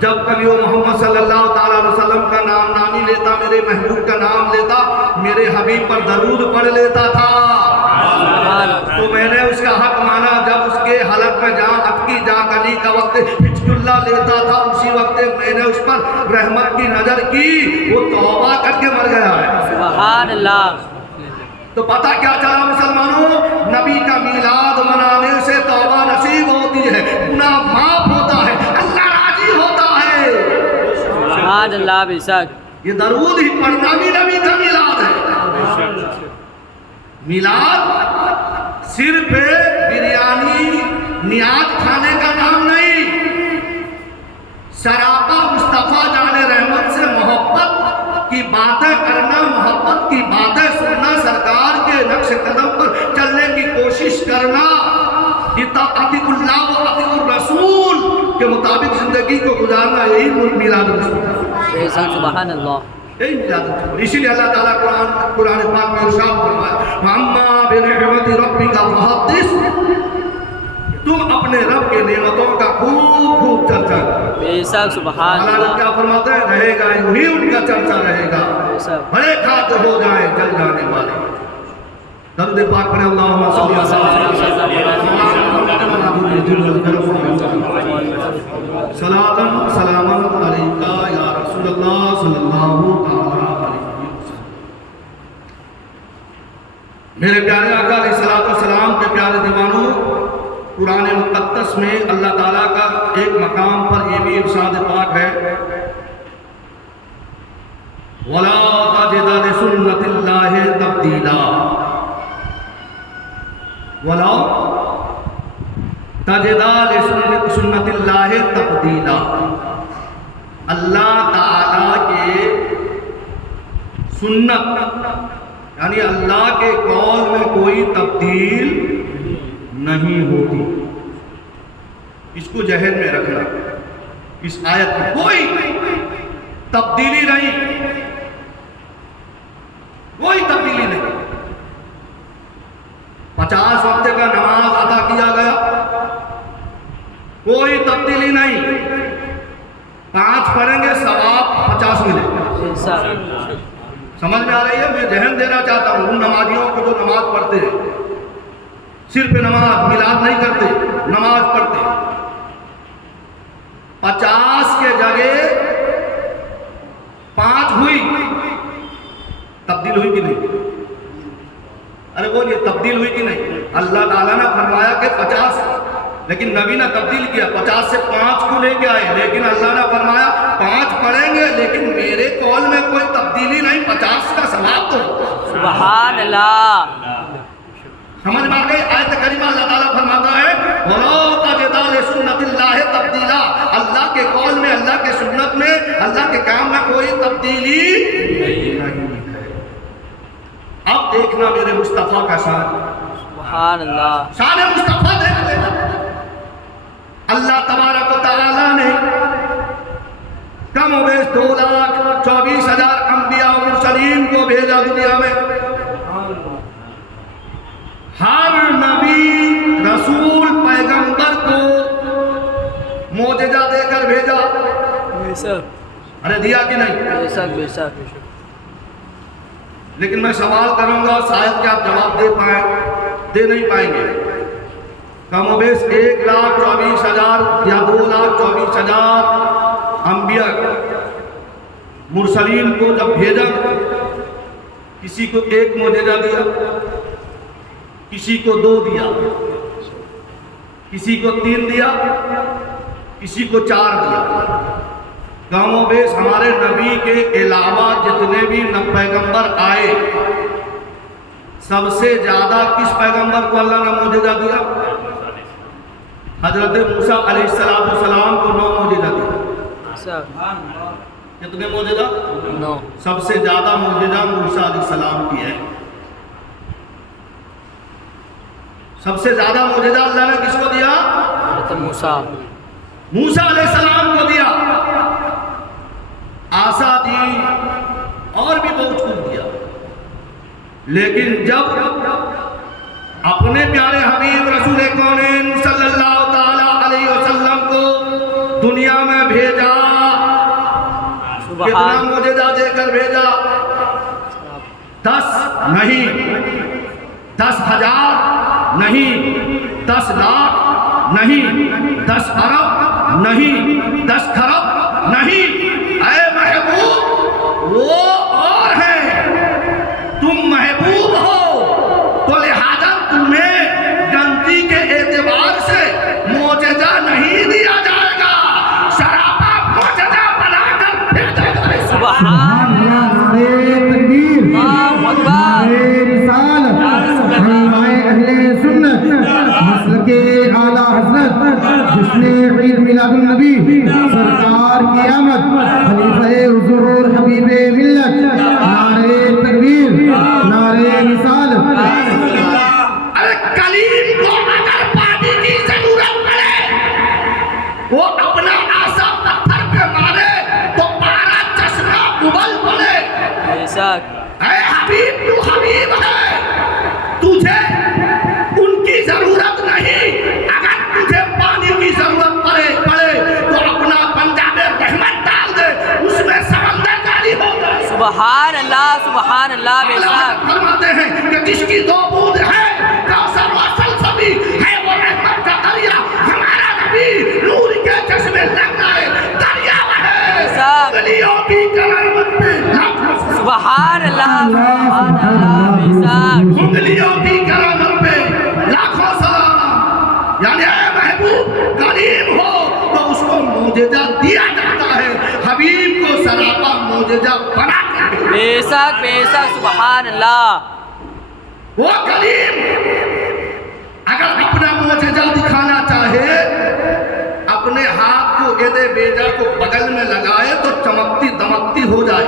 جب کبھی وہ محمد صلی اللہ تعالیٰ علیہ وسلم کا نام نامی لیتا، میرے محبوب کا نام لیتا، میرے حبیب پر درود پڑھ لیتا تھا، تو میں نے اس کا حق مانا. جب اس کے حلق میں جہاں اٹکی جا گلی کا وقت ہچ اللہ لیتا تھا، اسی وقت میں نے اس پر رحمت کی نظر کی، وہ توبہ کر کے مر گیا ہے. سبحان اللہ. تو پتہ کیا چلا مسلمانوں، نبی کا میلاد منانے سے توبہ نصیب ہوتی ہے، گناہ معاف ہوتا ہے، اللہ راضی ہوتا ہے. سبحان اللہ بے شک. یہ درود ہی پڑھنا بھی نبی کا میلاد ہے. میلاد صرف بریانی نیاز کھانے کا نام نہیں، سراپا مصطفیٰ جان رحمت سے محبت کی باتیں کرنا، محبت کی باتیں سننا، سرکار کے نقش قدم پر چلنے کی کوشش کرنا، اطاعت اللہ و اطاعت الرسول کے مطابق زندگی کو گزارنا، یہی میلاد الرسول ہے. سبحان اللہ. اسی لیے اللہ تعالیٰ قرآن پاک میں ارشاد فرمایا، وَأَمَّا بِنِعْمَةِ رَبِّكَ فَحَدِّثْ، تم اپنے رب کے نعمتوں کا خوب خوب چرچا کرو. بے شک. سبحان اللہ اللہ. کیا فرماتے ہیں، رہے گا یوں ہی ان کا چرچا رہے گا، بڑے کھات ہو جائیں جل جانے والے. درود پاک پڑھیں، اللہم صلی صلاۃ سلام علیکہ یا رسول اللہ صلی اللہ تعالیٰ علیہ وسلم. میرے پیارے آقا علیہ الصلوۃ والسلام کے پیارے دیوانوں، قرآن مقدس میں اللہ تعالیٰ کا ایک مقام پر یہ بھی ارشاد پاک ہے، وَلَا تَجِدَ لِسُنَّتِ اللَّهِ تَبْدِيلًا، وَلَا تَجِدَ لِسُنَّتِ اللَّهِ تَبْدِيلًا. اللہ تعالیٰ کے سنت یعنی اللہ کے قول میں کوئی تبدیل نہیں ہوتی. اس کو ذہن میں رکھنا، اس آیت میں کوئی تبدیلی نہیں، کوئی تبدیلی نہیں. 50 وقت کا نماز ادا کیا گیا، کوئی تبدیلی نہیں. 5 پڑھیں گے ثواب 50 ملے گا. سمجھ میں آ رہی ہے؟ میں ذہن دینا چاہتا ہوں ان نمازیوں کو جو نماز پڑھتے ہیں، صرف نماز، میلاد نہیں کرتے، نماز پڑھتے. 50 کے جگہ 5 ہوئی، تبدیل ہوئی کہ نہیں؟ ارے بولیے تبدیل ہوئی کہ نہیں؟ اللہ تعالیٰ نے فرمایا کہ 50، لیکن نبی نے تبدیل کیا، 50 سے 5 کو لے کے آئے، لیکن اللہ نے فرمایا 5 پڑھیں گے لیکن میرے قول میں کوئی تبدیلی نہیں، 50 کا ثواب تو. سبحان اللہ. سمجھ میں آ گئی آیت کریمہ؟ اللہ تعالیٰ فرماتا ہے وَلَا تَجِدَ لِسُنَّتِ اللَّهِ تَبْدِيلًا، اللہ کے قول میں، اللہ کے سنت میں، اللہ کے کام میں کوئی تبدیلی نہیں ہے. اب دیکھنا میرے مصطفیٰ کا شان، سبحان اللہ، شان مصطفیٰ دیکھ لینا۔ اللہ تبارک و تعالیٰ نے کم و بیش 2,24,000 انبیاء و مرسلین کو بھیجا دنیا میں۔ ہر نبی رسول پیغمبر کو معجزہ دے کر بھیجا، بے شک ارے دیا کہ نہیں؟ بے شک بے شک، لیکن میں سوال کروں گا، شاید کہ آپ جواب دے نہیں پائیں گے۔ کم و بیش 1,24,000 یا 2,24,000 انبیاء مرسلین کو جب بھیجا، کسی کو ایک معجزہ دیا، کسی کو 2 دیا، کسی کو 3 دیا، کسی کو 4 دیا۔ کم و بیش ہمارے نبی کے علاوہ جتنے بھی پیغمبر آئے، سب سے زیادہ کس پیغمبر کو اللہ نے معجزہ دیا؟ حضرت موسیٰ علیہ السلام کو 9 معجزہ دیا۔ کتنے معجزہ؟ 9۔ سب سے زیادہ معجزہ موسیٰ علیہ السلام کی ہے۔ سب سے زیادہ معجزہ اللہ نے کس کو دیا؟ حضرت موسیٰ علیہ السلام کو دیا۔ آسا دی اور بھی بہت کچھ دیا، لیکن جب اپنے پیارے حبیب رسول کونین صلی اللہ تعالی علیہ وسلم کو دنیا میں بھیجا، کتنا معجزہ دے کر بھیجا؟ 10 نہیں، 10,000 نہیں، 10 لاکھ نہیں، 10 ارب نہیں، 10 کھرب نہیں۔ اے محبوب وہ اور ہے، تم محبوب ہو تو لہذا تمہیں گنتی کے اعتبار سے معجزہ نہیں دیا جائے گا، سراپا معجزہ بنا کر بھیجا جائے گا۔ سبحان اللہ، تکبیر، اللہ اکبر، رسالت، علماء اہل سنت، مسلک اعلیٰ حضرت جس نے عید میلاد النبی سرکار کی آمد، خلیفہ حضور حبیب ملت، نعرہ تکبیر، نعرہ رسالت۔ ارے کلیم کو اگر پانی کی ضرورت پڑے، وہ اپنا آسا پتھر پہ مارے تو پارا چشمہ ابل پڑے۔ بے شک اے حبیب تو حبیب ہے، تجھے ان کی ضرورت نہیں۔ اگر تجھے پانی کی ضرورت پڑے تو اپنا پنجاب رحمت ڈال دے، اس میں سمندر جاری ہو جائے۔ سبحان اللہ، سبحان اللہ، بے شک فرماتے ہیں کہ جس کی 2 بوند ہے کوثر و سلسبی ہے، وہ رحمت کا دریا۔ ہمارا نبی نور کے چشمے لگ گئے، دریا ہے، گلیوں کی کرامت پہ لاکھوں سبحان اللہ، سبحان اللہ، بے شک انگلیوں کی کرامت پہ لاکھوں سلام۔ یعنی اے محبوب کریم ہو تو اس کو معجزہ دیا جاتا ہے، حبیب کو سراپا معجزہ بنا کر۔ بے شک بے شک، سبحان اللہ۔ وہ کریم اگر اپنا معجزہ دکھانا چاہے، اپنے ہاتھ کو ایدے بیجا کو بغل میں لگائے تو چمکتی دمکتی ہو جائے۔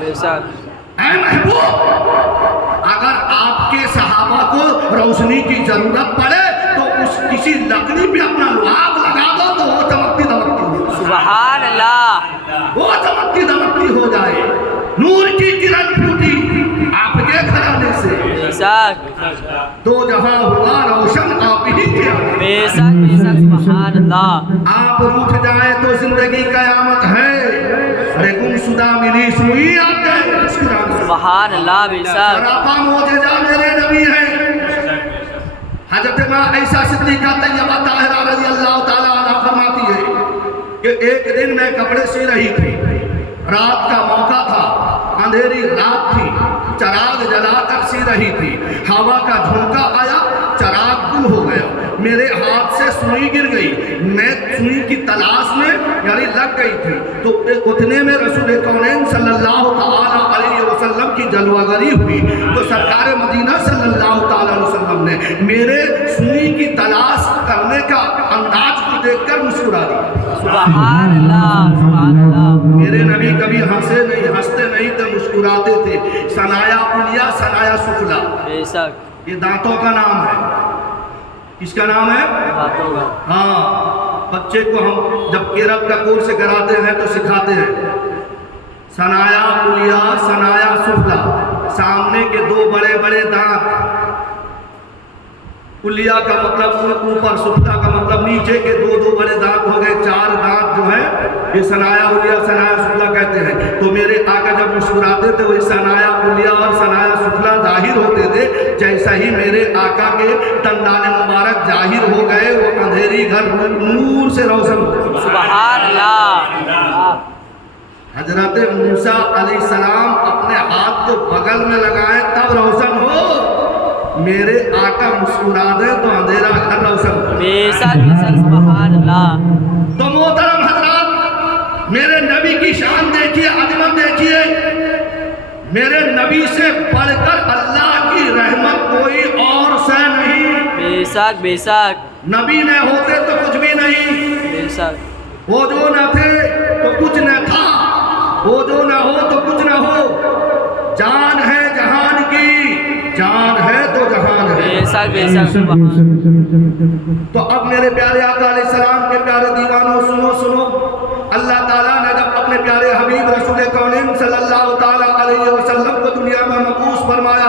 بے شک اے محبوب اگر آپ کے صحابہ کو روشنی کی ضرورت پڑے تو اس کسی لکڑی پہ اپنا لعاب لگا دو تو وہ چمکتی دمکتی ہو جائے۔ سبحان اللہ، وہ چمکتی دمکتی ہو جائے۔ نور کی کرن پھوٹی آپ کے گھرانے سے، بے شک 2 جہاں ہوا روشن آپ ہی کیا۔ بے شک بے شک، سبحان اللہ۔ آپ روٹھ جائیں تو زندگی قیامت ہے، ارے گمشدہ ملی سوئی آپ کے مسکرانے سے۔ سبحان اللہ، بے شک سراپا معجزہ میرے نبی ہے۔ حضرت ماں عائشہ صدیقہ طیبہ طاہرہ رضی اللہ تعالیٰ عنہ فرماتی ہے کہ ایک دن میں کپڑے سی رہی تھی، رات کا موقع تھا، اندھیری رات تھی، چراغ جلا کر سی رہی تھی، ہوا کا جھونکا آیا، چراغ گل ہو گیا، میرے ہاتھ سے سوئی گر گئی، میں سوئی کی تلاش میں یعنی لگ گئی تھی، تو اتنے میں رسول کونین صلی اللہ تعالیٰ علیہ وسلم کی جلوہ گری ہوئی، تو سرکار مدینہ صلی اللہ تعالیٰ علیہ وسلم نے میرے سوئی کی تلاش کرنے کا انداز کو دیکھ کر مسکرا دیا۔ سبحان اللہ، سبحان اللہ۔ میرے نبی کبھی ہنستے نہیں تھے، مسکراتے مسکراتے تھے. ثنایا علیٰ ثنایا سفلا, بے شک یہ دانتوں کا نام ہے. کس کا نام ہے؟ باتوں کا. ہاں, بچے کو ہم جب قرات کا کورس کراتے ہیں تو سکھاتے ہیں ثنایا علیٰ ثنایا سفلا. سامنے کے دو بڑے بڑے دانت, علیٰ کا مطلب اوپر, سفلا کا مطلب نیچے کے دو بڑے دانت ہو گئے. 4 دانت جو ہیں یہ ثنایا علیٰ ثنایا سفلا کہتے ہیں. تو میرے آقا جب مسکراتے تھے وہ ثنایا علیٰ اور ثنایا سفلا ظاہر ہوتے تھے. جیسا ہی میرے آقا کے دندان مبارک ظاہر ہو گئے وہ اندھیری گھر نور سے روشن ہو گئے. سبحان اللہ. حضرت موسیٰ علیہ السلام اپنے ہاتھ کو بغل میں لگائے تب روشن ہو. میرے آقا مسکرا دے تو اندھیرا گھر روشن ہو. بے شک سبحان اللہ. تو محترم حضرات, میرے نبی کی شان دیکھیے, عظمت دیکھیے. میرے نبی سے بڑھ کر اللہ کی رحمت کوئی اور سے نہیں. بے شک بے شک. نبی نہ ہوتے تو کچھ بھی نہیں. بے شک. وہ جو نہ تھے تو کچھ نہ تھا, وہ جو نہ ہو تو کچھ نہ ہو. جان ہے جہان کی, جان ہے تو جہان ہے. بے شک بے شک. تو اب میرے پیارے آقا علیہ السلام کے پیارے دیوانوں سنو. اللہ تعالیٰ نے جب اپنے پیارے حبیب رسول کونین صلی اللہ تعالیٰ علیہ وسلم کو دنیا میں مبعوث فرمایا,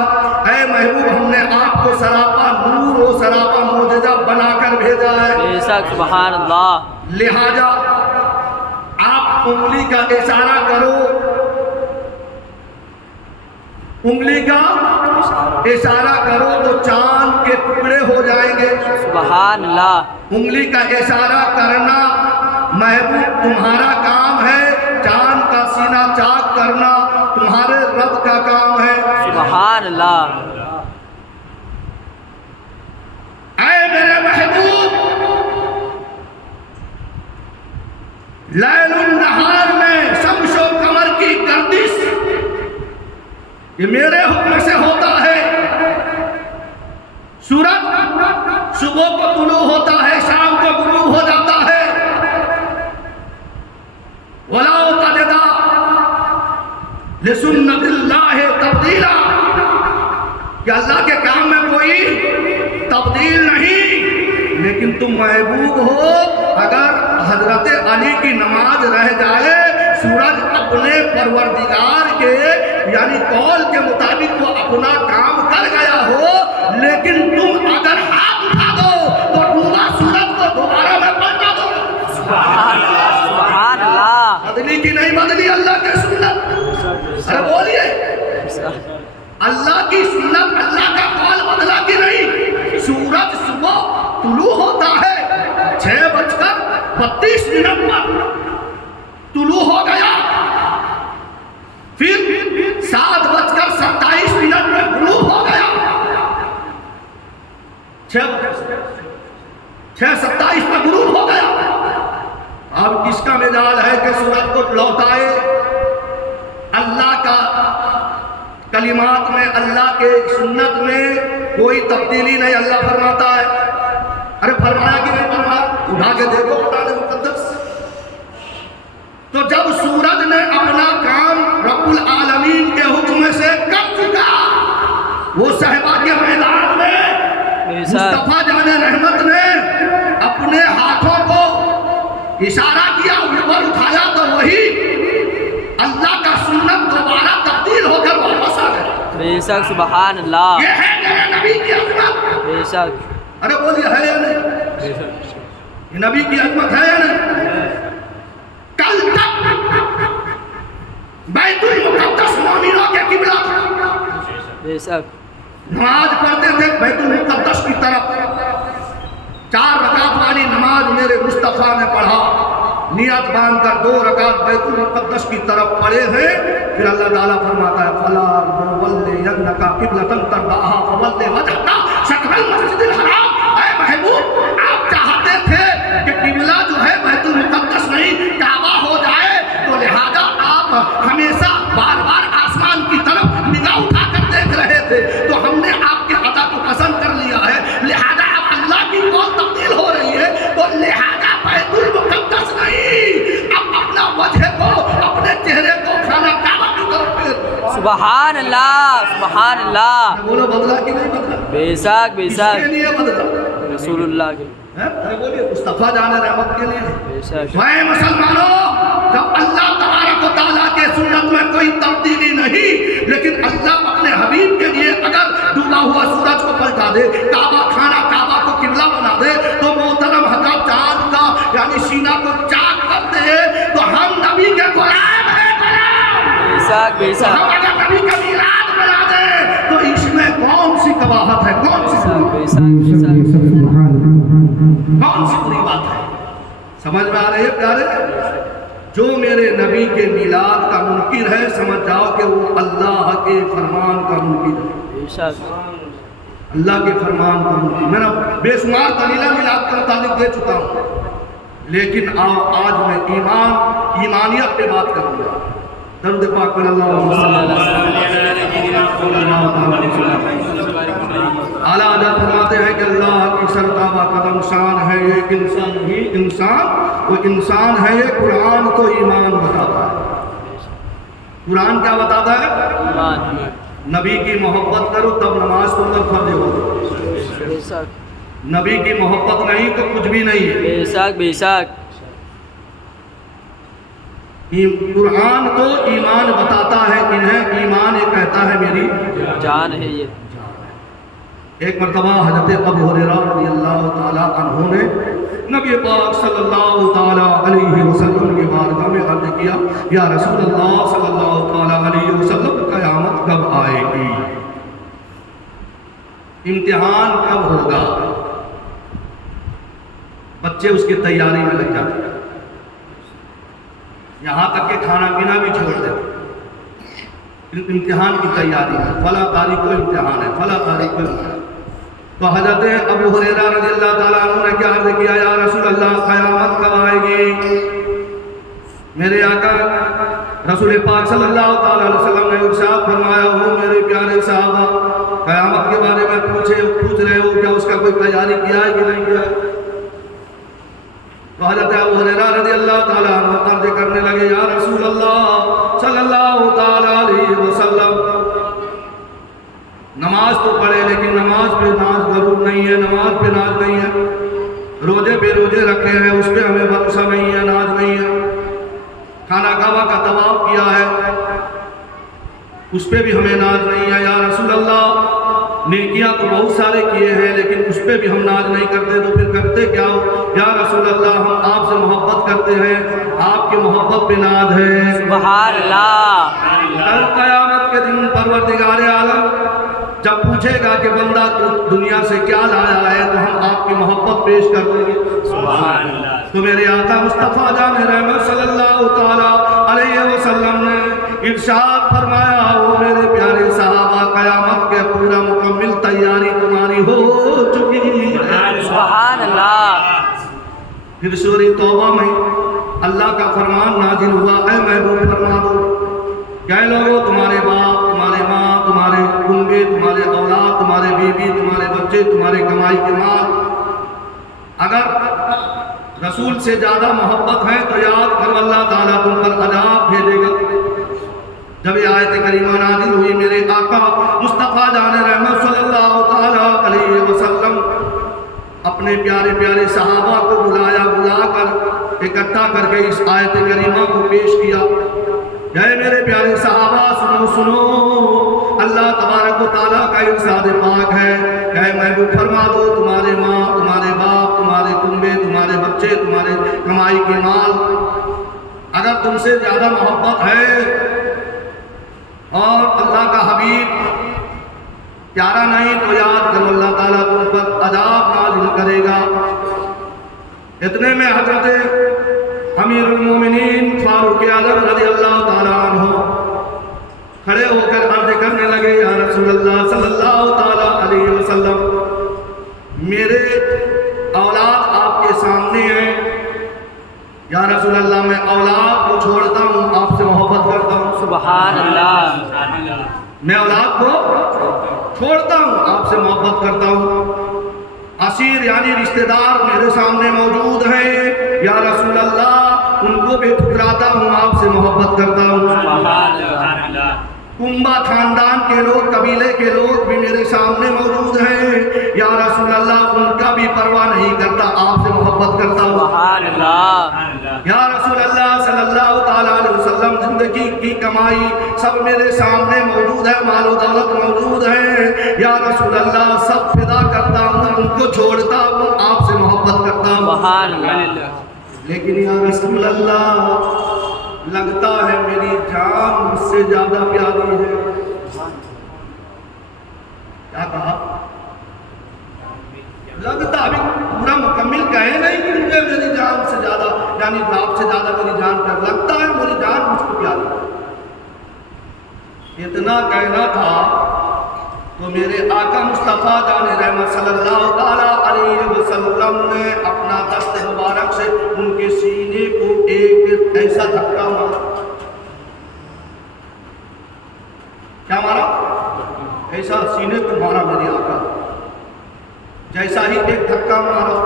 اے محبوب ہم نے آپ کو سراپا نور و سراپا معجزہ بنا کر بھیجا ہے. بے شک سبحان اللہ. لہذا آپ انگلی کا اشارہ کرو, انگلی کا اشارہ کرو تو چاند کے ٹکڑے ہو جائیں گے. سبحان اللہ. انگلی کا اشارہ کرنا محبوب تمہارا کام ہے, چاند کا سینہ چاک کرنا تمہارے رب کا کام ہے. سبحان اللہ. اے میرے محبوب, لیل النہار میں شمس و قمر کی گردش یہ میرے حکم سے ہوتا ہے. سورج صبح کو طلوع ہوتا ہے, شام کو غروب ہو جاتا ہے. وَلَا تَجِدَ لِسُنَّتِ اللَّهِ تَبْدِيلًا, کہ اللہ کے کام میں کوئی تبدیل نہیں. لیکن تم محبوب ہو, اگر حضرت علی کی نماز رہ جائے, سورج اپنے پروردگار کے یعنی قول کے مطابق وہ اپنا کام کر گیا ہو, لیکن تم اگر ہاتھ اٹھا دو تو ڈوبا سورج کو دوبارہ میں پلٹا دو. سبحان اللہ. سبحان اللہ. بدلی کی نہیں بدلی اللہ کی سنت. ارے بولیے, اللہ کی سنت, اللہ کا قول بدلا کی نہیں. سورج صبح طلوع ہوتا ہے 6:32 پر طلوع ہو گیا, پھر 7:27 میں غروب ہو گیا. 6:27 میں غروب ہو گیا. اب کس کا مزاج ہے کہ سورج کو لوٹائے؟ اللہ کا کلمات میں, اللہ کے سنت میں کوئی تبدیلی نہیں. اللہ فرماتا ہے, ارے فرمایا کہ نہیں فرمایا, اٹھا کے دیکھو قرآن مقدس. تو جب سورج نے اپنا کام رب العالمین کے حکم سے کر چکا, وہ صحابہ کے میدان میں مصطفیٰ جان رحمت نے اپنے ہاتھوں کو اشارہ کیا, اوپر اٹھایا تو وہی اللہ کا سنت دوبارہ تبدیل ہو کر واپس آ گیا. بے شک سبحان اللہ. یہ ہے میرے نبی کی عظمت. بے شک. ارے بولیے ہے یا نہیں؟ یہ نبی کی عظمت ہے یا نہیں؟ کل تک بیت المقدس مومنوں کے قبلہ تھا. بے شک. نماز پڑھتے تھے بیت المقدس کی طرف. 4 رکعت والی نماز میرے مصطفیٰ نے پڑھا, نیت باندھ کر 2 رکعت بیت المقدس کی طرف پڑھے ہیں. پھر اللہ تعالیٰ فرماتا ہے فَلَا نُوَلِّيَنَّكَ قِبْلَةً تَرْضَاهَا فَوَلِّ وَجْهَكَ شَطْرَ الْمَسْجِدِ الْحَرَامِ. اے محبوب, آپ چاہتے تھے کہ قبلہ جو ہے بیت المقدس نہیں کعبہ ہو جائے, تو لہذا آپ ہمیشہ بار بار آسمان کی طرف نگاہ اٹھا کر دیکھ رہے تھے. تو ہم نے آپ کے عطا کو پسند کر لیا ہے, لہذا اب اللہ کی قول تبدیل ہو رہی ہے, تو لہذا بیت المقدس نہیں, اب اپنا وجہ کو, اپنے چہرے کو کھانا کعبہ کی طرف پھیر. سبحان اللہ سبحان اللہ بولو بدلا کہ نہیں بدلا؟ بے شک بے کس کے شک لیے بدلا؟ رسول اللہ کے ارے بولیے مصطفیٰ جان رحمت کے لیے. بے شک اے مسلمانوں، جب اللہ تبارک و تعالیٰ کے سنت میں کوئی تبدیلی نہیں، لیکن اللہ اپنے حبیب کے لیے اگر ڈوبا ہوا سورج کو پلٹا دے، کعبہ خانہ کعبہ کو قبلہ بنا دے، تو محترم حضرت چاند کا یعنی سینہ کو چاک کر دے، تو ہم نبی کے غلام ہیں غلام. بے شک بے ہم شک اگر نبی کا میلاد بنا دے تو اس میں کون سی قباحت ہے، کون سی بے شک بے شک کون سی بری بات ہے؟ سمجھ میں آ رہی ہے پیارے؟ جو میرے نبی کے میلاد کا منکر ہے، سمجھ جاؤ کہ وہ اللہ کے فرمان کا منکر ہے. بے شک اللہ کے فرمان کا منکر. میں نے بے شمار دلیلیں میلاد کے متعلق دے چکا ہوں، لیکن آج میں ایمانیت پہ بات کروں گا. درود پاک پر اللہ اعلیٰ حضرت فرماتے ہیں کہ اللہ کی سرتابہ قدم شان ہے ایک انسان ہی انسان، وہ انسان ہے یہ قرآن کو ایمان بتاتا ہے. قرآن کیا بتاتا ہے؟ ایمان نبی کی محبت کرو تب نماز تم پر فرض ہو. بے شک نبی کی محبت نہیں تو کچھ بھی نہیں ہے. بے شک بے شک قرآن کو ایمان بتاتا ہے انہیں ایمان یہ کہتا ہے میری جان ہے یہ. ایک مرتبہ حضرت ابو ہریرہ رضی اللہ تعالی عنہ نے نبی پاک صلی اللہ تعالی علیہ وسلم کے بارگاہ میں عرض کیا، یا رسول اللہ صلی اللہ تعالی علیہ وسلم قیامت کب آئے گی؟ امتحان کب ہوگا؟ بچے اس کی تیاری میں لگ جاتے ہیں، یہاں تک کہ کھانا پینا بھی چھوڑ دیتے. امتحان کی تیاری ہے، فلاں تاریخ کو امتحان ہے، فلاں تاریخ کو امتحان. تو حضرت ابو ہریرہ رضی اللہ تعالیٰ عنہ نے کیا عرض کیا، یا رسول اللہ قیامت کب آئے گی؟ میرے آقا رسول پاک صلی اللہ تعالیٰ علیہ وسلم نے ارشاد فرمایا، ہو میرے پیارے صحابہ، قیامت کے بارے میں پوچھ رہے ہو، کیا اس کا کوئی تیاری کیا ہے کہ نہیں کیا؟ تو حضرت ابو ہریرہ رضی اللہ تعالیٰ عنہ عرض کرنے لگے، یا رسول اللہ صلی اللہ تعالیٰ علیہ وسلم، نماز تو پڑھے لیکن نماز پہ ناز ضرور نہیں ہے، نماز پہ ناز نہیں ہے. روزے پہ روزے رکھے ہیں، اس پہ ہمیں بھروسہ نہیں ہے، ناز نہیں ہے. خانہ کعبہ کا طواف کیا ہے، اس پہ بھی ہمیں ناز نہیں ہے. یا رسول اللہ، نیکیاں تو بہت سارے کیے ہیں لیکن اس پہ بھی ہم ناز نہیں کرتے، تو پھر کرتے کیا ہو؟ یا رسول اللہ، ہم آپ سے محبت کرتے ہیں، آپ کی محبت پہ ناز ہے. سبحان اللہ. کل قیامت کے دن پروردگار عالم جب پوچھے گا کہ بندہ تو دنیا سے کیا لایا ہے، تو ہم آپ کی محبت پیش کر دیں گے. سبحان اللہ. تو میرے آقا مصطفیٰ جان رحمت صلی اللہ تعالیٰ علیہ وسلم نے ارشاد فرمایا، وہ میرے پیارے صحابہ، قیامت کے پورا مکمل تیاری تمہاری ہو چکی ہے. سبحان اللہ. پھر سورہ توبہ میں اللہ کا فرمان نازل ہوا، اے محبوب فرما دو کہ اے لوگوں، تمہارے باپ، تمہارے ماں، تمہارے کنبے، تمہارے اولاد، تمہارے بیوی، تمہارے بچے، تمہارے کمائی کے مال، اگر رسول سے زیادہ محبت ہے تو یاد کرو اللہ تعالیٰ تم پر عذاب بھیجے گا. جب یہ آیت کریمہ نازل ہوئی، میرے آقا مصطفیٰ جان رحمت صلی اللہ تعالیٰ علیہ وسلم اپنے پیارے پیارے صحابہ کو بلا کر اکٹھا کر کے اس آیت کریمہ کو پیش کیا. اے میرے پیارے صحابہ، سنو، اللہ تبارک و تعالیٰ کا ارشاد پاک ہے، اے محبوب فرما دو، تمہارے ماں، تمہارے باپ، تمہارے کنبے، تمہارے بچے، تمہارے کمائی کے مال، اگر تم سے زیادہ محبت ہے اور اللہ کا حبیب پیارا نہیں، تو یاد کرو اللہ تعالیٰ تم پر عذاب نازل کرے گا. اتنے میں حضرت امیر المومنین فاروق اعظم رضی اللہ تعالیٰ عنہ کھڑے ہو کر عرض کرنے لگے، یا رسول اللہ صلی اللہ تعالیٰ علیہ وسلم، میرے اولاد آپ کے سامنے ہیں. یا رسول اللہ، میں اولاد کو چھوڑتا ہوں، آپ سے محبت کرتا ہوں. سبحان اللہ. میں اولاد کو چھوڑتا ہوں، آپ سے محبت کرتا ہوں. اسیر یعنی رشتہ دار میرے سامنے موجود ہیں، یا رسول اللہ ان کو بھی ٹھکراتا ہوں، آپ سے محبت کرتا ہوں. کنبا خاندان کے لوگ، قبیلے کے لوگ بھی میرے سامنے موجود ہیں، یا رسول اللہ ان کا بھی پرواہ نہیں کرتا، آپ سے محبت کرتا ہوں۔ سبحان اللہ۔ یا رسول اللہ صلی اللہ تعالیٰ علیہ وسلم، زندگی کی کمائی سب میرے سامنے موجود ہے، مال و دولت موجود ہے، یا رسول اللہ سب فدا کرتا ہوں، ان کو چھوڑتا ہوں، آپ سے محبت کرتا ہوں۔ سبحان اللہ۔ لیکن یا رسول اللہ لگتا ہے میری جان مجھ سے زیادہ پیاری ہے۔ کیا کہا؟ لگتا ابھی پورا مکمل کہے نہیں کہ مجھے میری جان سے زیادہ، یعنی آپ سے زیادہ میری جان پر لگتا ہے میری جان مجھ کو پیاری ہے۔ اتنا کہنا تھا تو میرے آقا مصطفیٰ جان رحمت صلی اللہ تعالیٰ علیہ وسلم نے اپنا دست مبارک سے ان کے سینے کو ایک ایسا دھکا مارا۔ کیا مارا؟ ایسا سینے کو مارا میرے آقا، جیسا ہی ایک دھکا مارا۔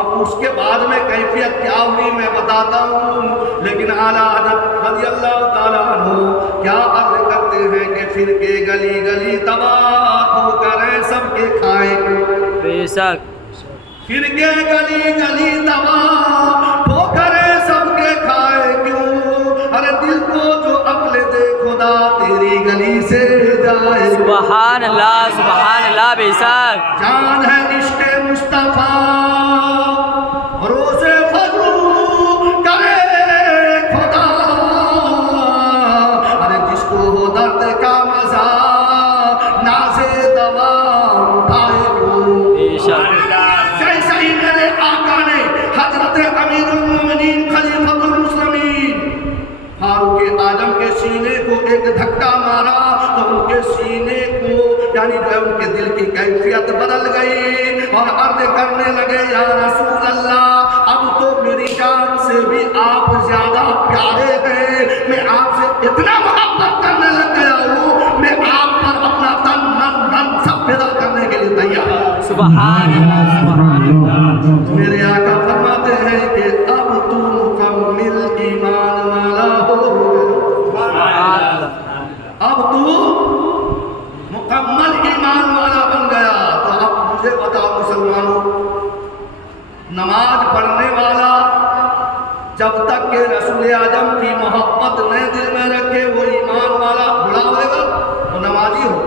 اب اس کے بعد میں کیفیت کیا ہوئی میں بتاتا ہوں، لیکن اعلیٰ حضرت رضی اللہ تعالیٰ عنہ کیا عرض کرتے ہیں کہ پھر کے گلی گلی تباہ ہو کریں سب کے کھائے کو، بے شک پھر کے گلی گلی تباہ ہو کریں سب کے کھائے کیوں، ارے دل کو جو عقل دے خدا تیری گلی سے جائے۔ سبحان اللہ، سبحان اللہ، بے شک جان ہے عشق مصطفیٰ روزے فضو کرے خدا، ارے جس کو ہو درد کا مزہ نازے دوا اٹھائے وہ۔ بے شک جیسا ہی میرے آقا نے حضرت امیر المومنین خلیفۃ المسلمین فاروق اعظم کے سینے کو ایک دھکا مارا تو ان کے سینے کو، یعنی جو ان کے دل کی کیفیت بدل گئی اور عرض کرنے لگے یا رسول اللہ اب تو میری جان سے بھی آپ زیادہ پیارے ہیں، میں آپ سے اتنا محبت کرنے لگ گیا ہوں، میں آپ پر اپنا تن من دھن سب فدا کرنے کے لیے تیار ہوں۔ سبحان اللہ، سبحان اللہ۔ میرے آقا فرماتے ہیں کہ اب تو مکمل ایمان والا ہو گیا، اب تو مکمل ایمان والا بن گیا۔ تو اب مجھے بتاؤ مسلمانوں، نماز پڑھنے والا جب تک کہ رسول اعظم کی محبت نئے دل میں رکھے وہ ایمان والا بڑا ہوئے گا، وہ نمازی ہو۔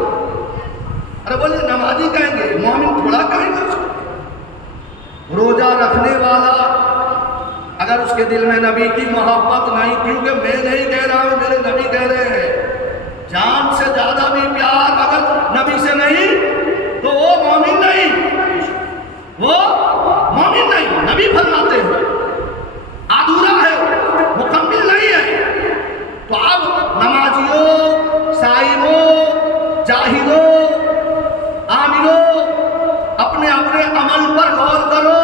ارے بولے نمازی کہیں گے، مومن تھوڑا کہیں گے اس کو۔ روزہ رکھنے والا اگر اس کے دل میں نبی کی محبت نہیں، کیونکہ میں نہیں کہہ رہا ہوں، میرے نبی کہہ رہے ہیں، جان سے زیادہ بھی پیار اگر نبی سے نہیں تو وہ مومن نہیں، وہ مومن نہیں۔ نبی فرماتے ہیں ادھورا ہے، مکمل نہیں ہے۔ تو اب نمازیوں، صائموں، جاہدوں، عاملوں اپنے اپنے عمل پر غور کرو،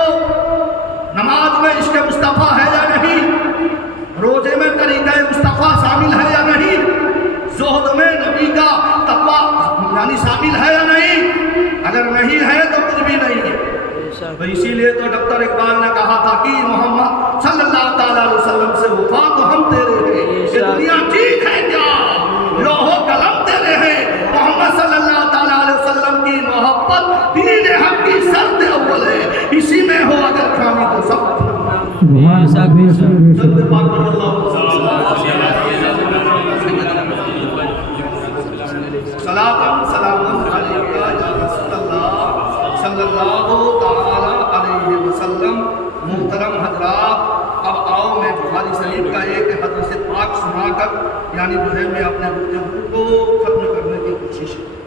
نماز میں عشق مصطفیٰ ہے یا نہیں، روزے میں طریقہ مصطفیٰ شامل ہے یا نہیں، زہد میں نبی کا تقویٰ یعنی شامل ہے یا نہیں، اگر نہیں ہے تو کچھ بھی نہیں ہے۔ تو اسی لیے تو ڈاکٹر اقبال نے کہا تھا کہ محمد صلی اللہ تعالیٰ علیہ وسلم سے وفا تو ہم تیرے ہیں، یہ دنیا ٹھیک ہے کیا لوح و قلم تیرے ہیں، محمد صلی اللہ تعالیٰ علیہ وسلم کی محبت دین حق کی شرط اول ہے، اسی میں ہو اگر خامی تو سب سلام سلام علیکہ یا رسول اللہ صلی اللہ تعالی علیہ وسلم۔ محترم حضرات، اب آؤ میں بخاری شریف کا ایک حدیث پاک سنا کر یعنی جو ہے میں اپنے گفتگو کو ختم کرنے کی کوشش کروں۔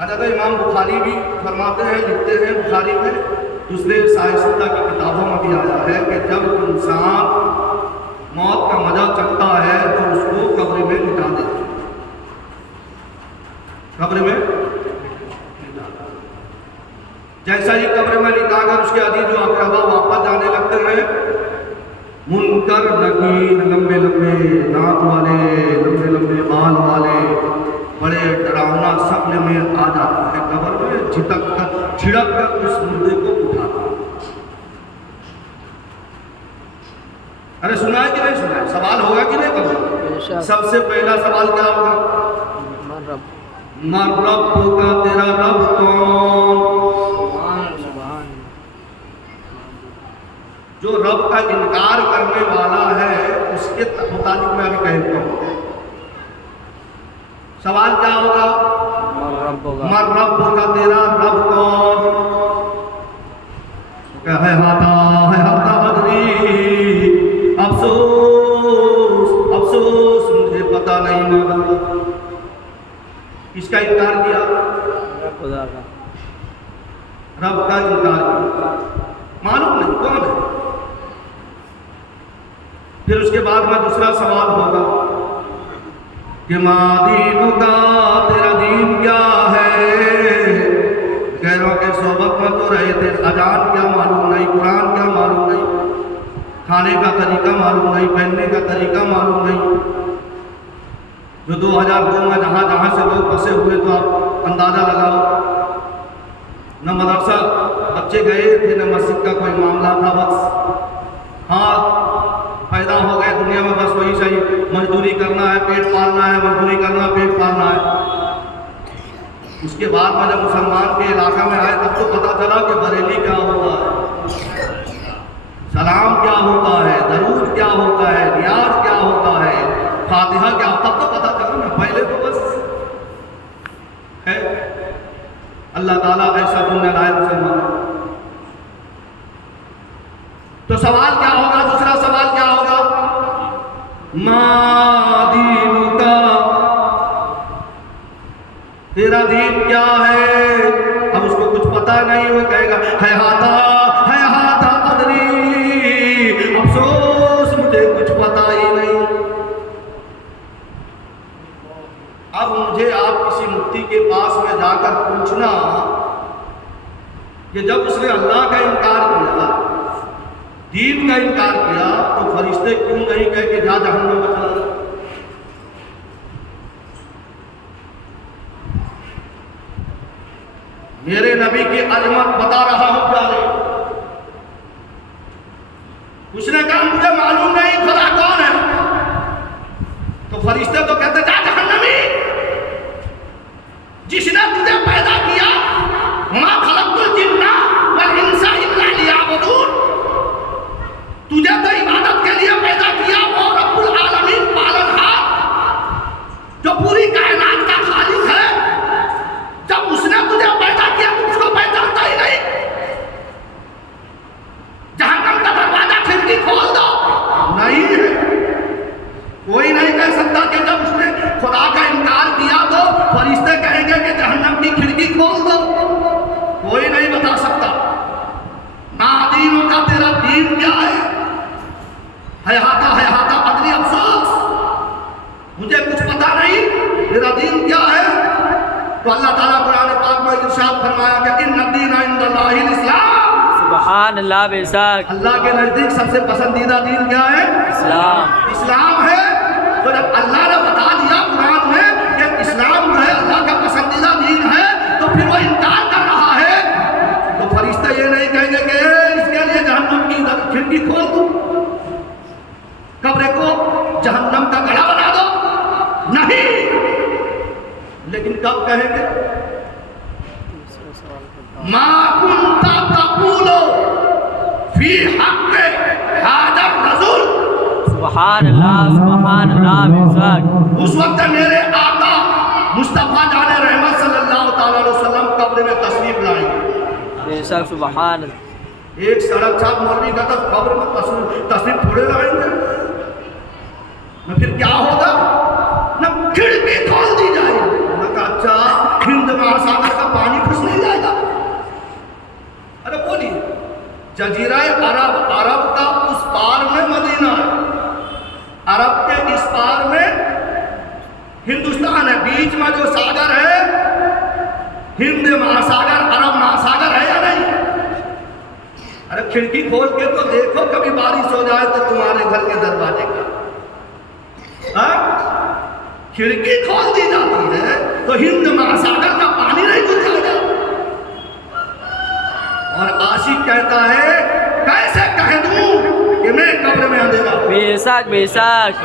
حضرت امام بخاری بھی فرماتے ہیں، لکھتے ہیں بخاری میں، دوسرے سائنسداں کی کتابوں میں بھی آیا ہے کہ جب انسان موت کا مزہ چکھتا ہے تو اس کو قبر میں لٹا دیتے ہیں، قبر میں جیسا ہی قبر میں لٹا کر اس کے عزیز و اقربا واپس جانے لگتے ہیں، منکر نکیر لمبے لمبے دانت والے، لمبے لمبے بال والے، بڑے ڈراؤنا شکل میں آ جاتا ہے قبر میں، جھٹک کر چھڑک کر اس مردے کو اٹھاتا ہے۔ ارے سنا ہے کہ نہیں سنا ہے؟ سوال ہوگا کہ نہیں قبر؟ سب سے پہلا سوال کیا ہوگا؟ من رب کا، تیرا رب کون؟ جو رب کا انکار کرنے والا ہے اس کے متعلق میں ابھی کہتا ہوں. سوال کیا ہوگا؟ من رب کا، تیرا رب کون؟ ہے ہاتا ادری، افسوس افسوس مجھے پتا نہیں. کس کا انکار کیا؟ رب کا انکار کیا. معلوم نہیں کون ہے. پھر اس کے بعد میں دوسرا سوال ہوگا کہ ماں دین کا، تیرا دین کیا ہے؟ غیروں کے صحبت میں تو رہے تھے، اذان کیا معلوم نہیں، قرآن کیا معلوم نہیں، کھانے کا طریقہ معلوم نہیں، پہننے کا طریقہ معلوم نہیں. جو 2002 میں جہاں جہاں سے لوگ پھنسے ہوئے تو آپ اندازہ لگاؤ. نہ مدرسہ بچے گئے تھے، نہ مسجد کا کوئی معاملہ تھا. بس ہاں پیدا ہو گئے دنیا میں، بس وہی صحیح، مزدوری کرنا ہے، پیٹ پالنا ہے، مزدوری کرنا، پیٹ پالنا ہے. اس کے بعد میں جب مسلمان کے علاقہ میں آئے تب تو پتا چلا کہ بریلی کیا ہوتا ہے، سلام کیا ہوتا ہے، درود کیا ہوتا ہے، نیاز کیا ہوتا ہے، فاتحہ کیا، تب تو پتا چلا نا. پہلے تو بس ہے. اللہ تعالیٰ ایسا دنیا لائے مسلمان. تو سوال کیا ہوگا؟ دوسرا سوال کیا ہوگا؟ ماں دین کا، تیرا دین کیا ہے؟ اب اس کو کچھ پتا نہیں، وہ کہے گا ہے ہاتا ادری، افسوس مجھے کچھ پتا ہی نہیں. اب مجھے آپ کسی مفتی کے پاس میں جا کر پوچھنا کہ جب اس نے اللہ کا انکار کیا، دین کا انکار کیا، تو فرشتے کیوں نہیں کہہ کہ جا جہنم میں چلا جا؟ میرے نبی کی عظمت بتا رہا ہوں پیارے. اس نے کہا مجھے معلوم نہیں خدا کون ہے، تو فرشتے تو کہتے جا جہنمی، جس نے تجھے پیدا کیا، ما خلقت الجن والانس الا لیعبدون، تجھے تو عبادت کے لیے پیدا کیا. وہ رب العالمین پالنہار جو پوری کائنات کا خالق ہے، جب اس نے تجھے پیدا کیا تو اس کو پہچانتا ہی نہیں. جہنم کا دروازہ کھڑکی کھول دو، نہیں ہے. کوئی نہیں کہہ سکتا کہ جب اس نے خدا کا انکار کیا تو فرشتے کہیں گے کہ جہنم کی کھڑکی کھول دو. کوئی نہیں بتا سکتا. نادینوں کا تیرا دین کیا ہے؟ ہاتا ادری، افسوس مجھے کچھ پتا نہیں، میرا دین کیا ہے. تو اللہ تعالیٰ قرآن پاک میں ارشاد فرمایا کہ ان الدین عند اللہ الاسلام. سبحان اللہ بے شک. اللہ کے نزدیک سب سے پسندیدہ دین کیا ہے؟ اسلام. اسلام ہے. تو جب اللہ نے بتا دیا قرآن میں کہ اسلام جو ہے اللہ کا پسندیدہ دین ہے، تو پھر وہ انکار کر رہا ہے، تو فرشتے یہ نہیں کہیں گے کہ اس کے لیے جہنم کی کھڑکی کھول دو، قبر کو جہنم کا گڑھا بنا دو. نہیں. لیکن کب کہیں گے؟ ما كنت تقول فی حق هذا الرسول. سبحان اللہ بے شک. اس وقت میرے آقا مصطفیٰ جان رحمت صلی اللہ تعالی علیہ وسلم قبر میں تشریف لائیں گے. بے شک. سبحان. ایک سڑک چھاپ مولوی کا تھا، قبر میں تشریف تھوڑے لائیں گے. نہ پھر کیا ہوگا؟ نہ کھڑکی کھول دی جائے گی. اچھا ہند مہاساگر کا پانی کچھ نہیں جائے گا؟ ارے بولیے، جزیرہ عرب کا اس پار میں مدینہ ہے، عرب کے اس پار میں ہندوستان ہے، بیچ میں جو ساگر ہے ہند مہاساگر، عرب مہاساگر ہے یا نہیں؟ ارے کھڑکی کھول کے تو دیکھو، کبھی بارش ہو جائے تو تمہارے گھر کے دروازے کا کھڑکی کھول دی جاتی ہے تو ہند مہاساگر کا پانی نہیں گھس جائے گا. اور عاشق کہتا ہے کیسے کہہ دوں کہ میں قبر میں اندھیرا ہوں. بے شک.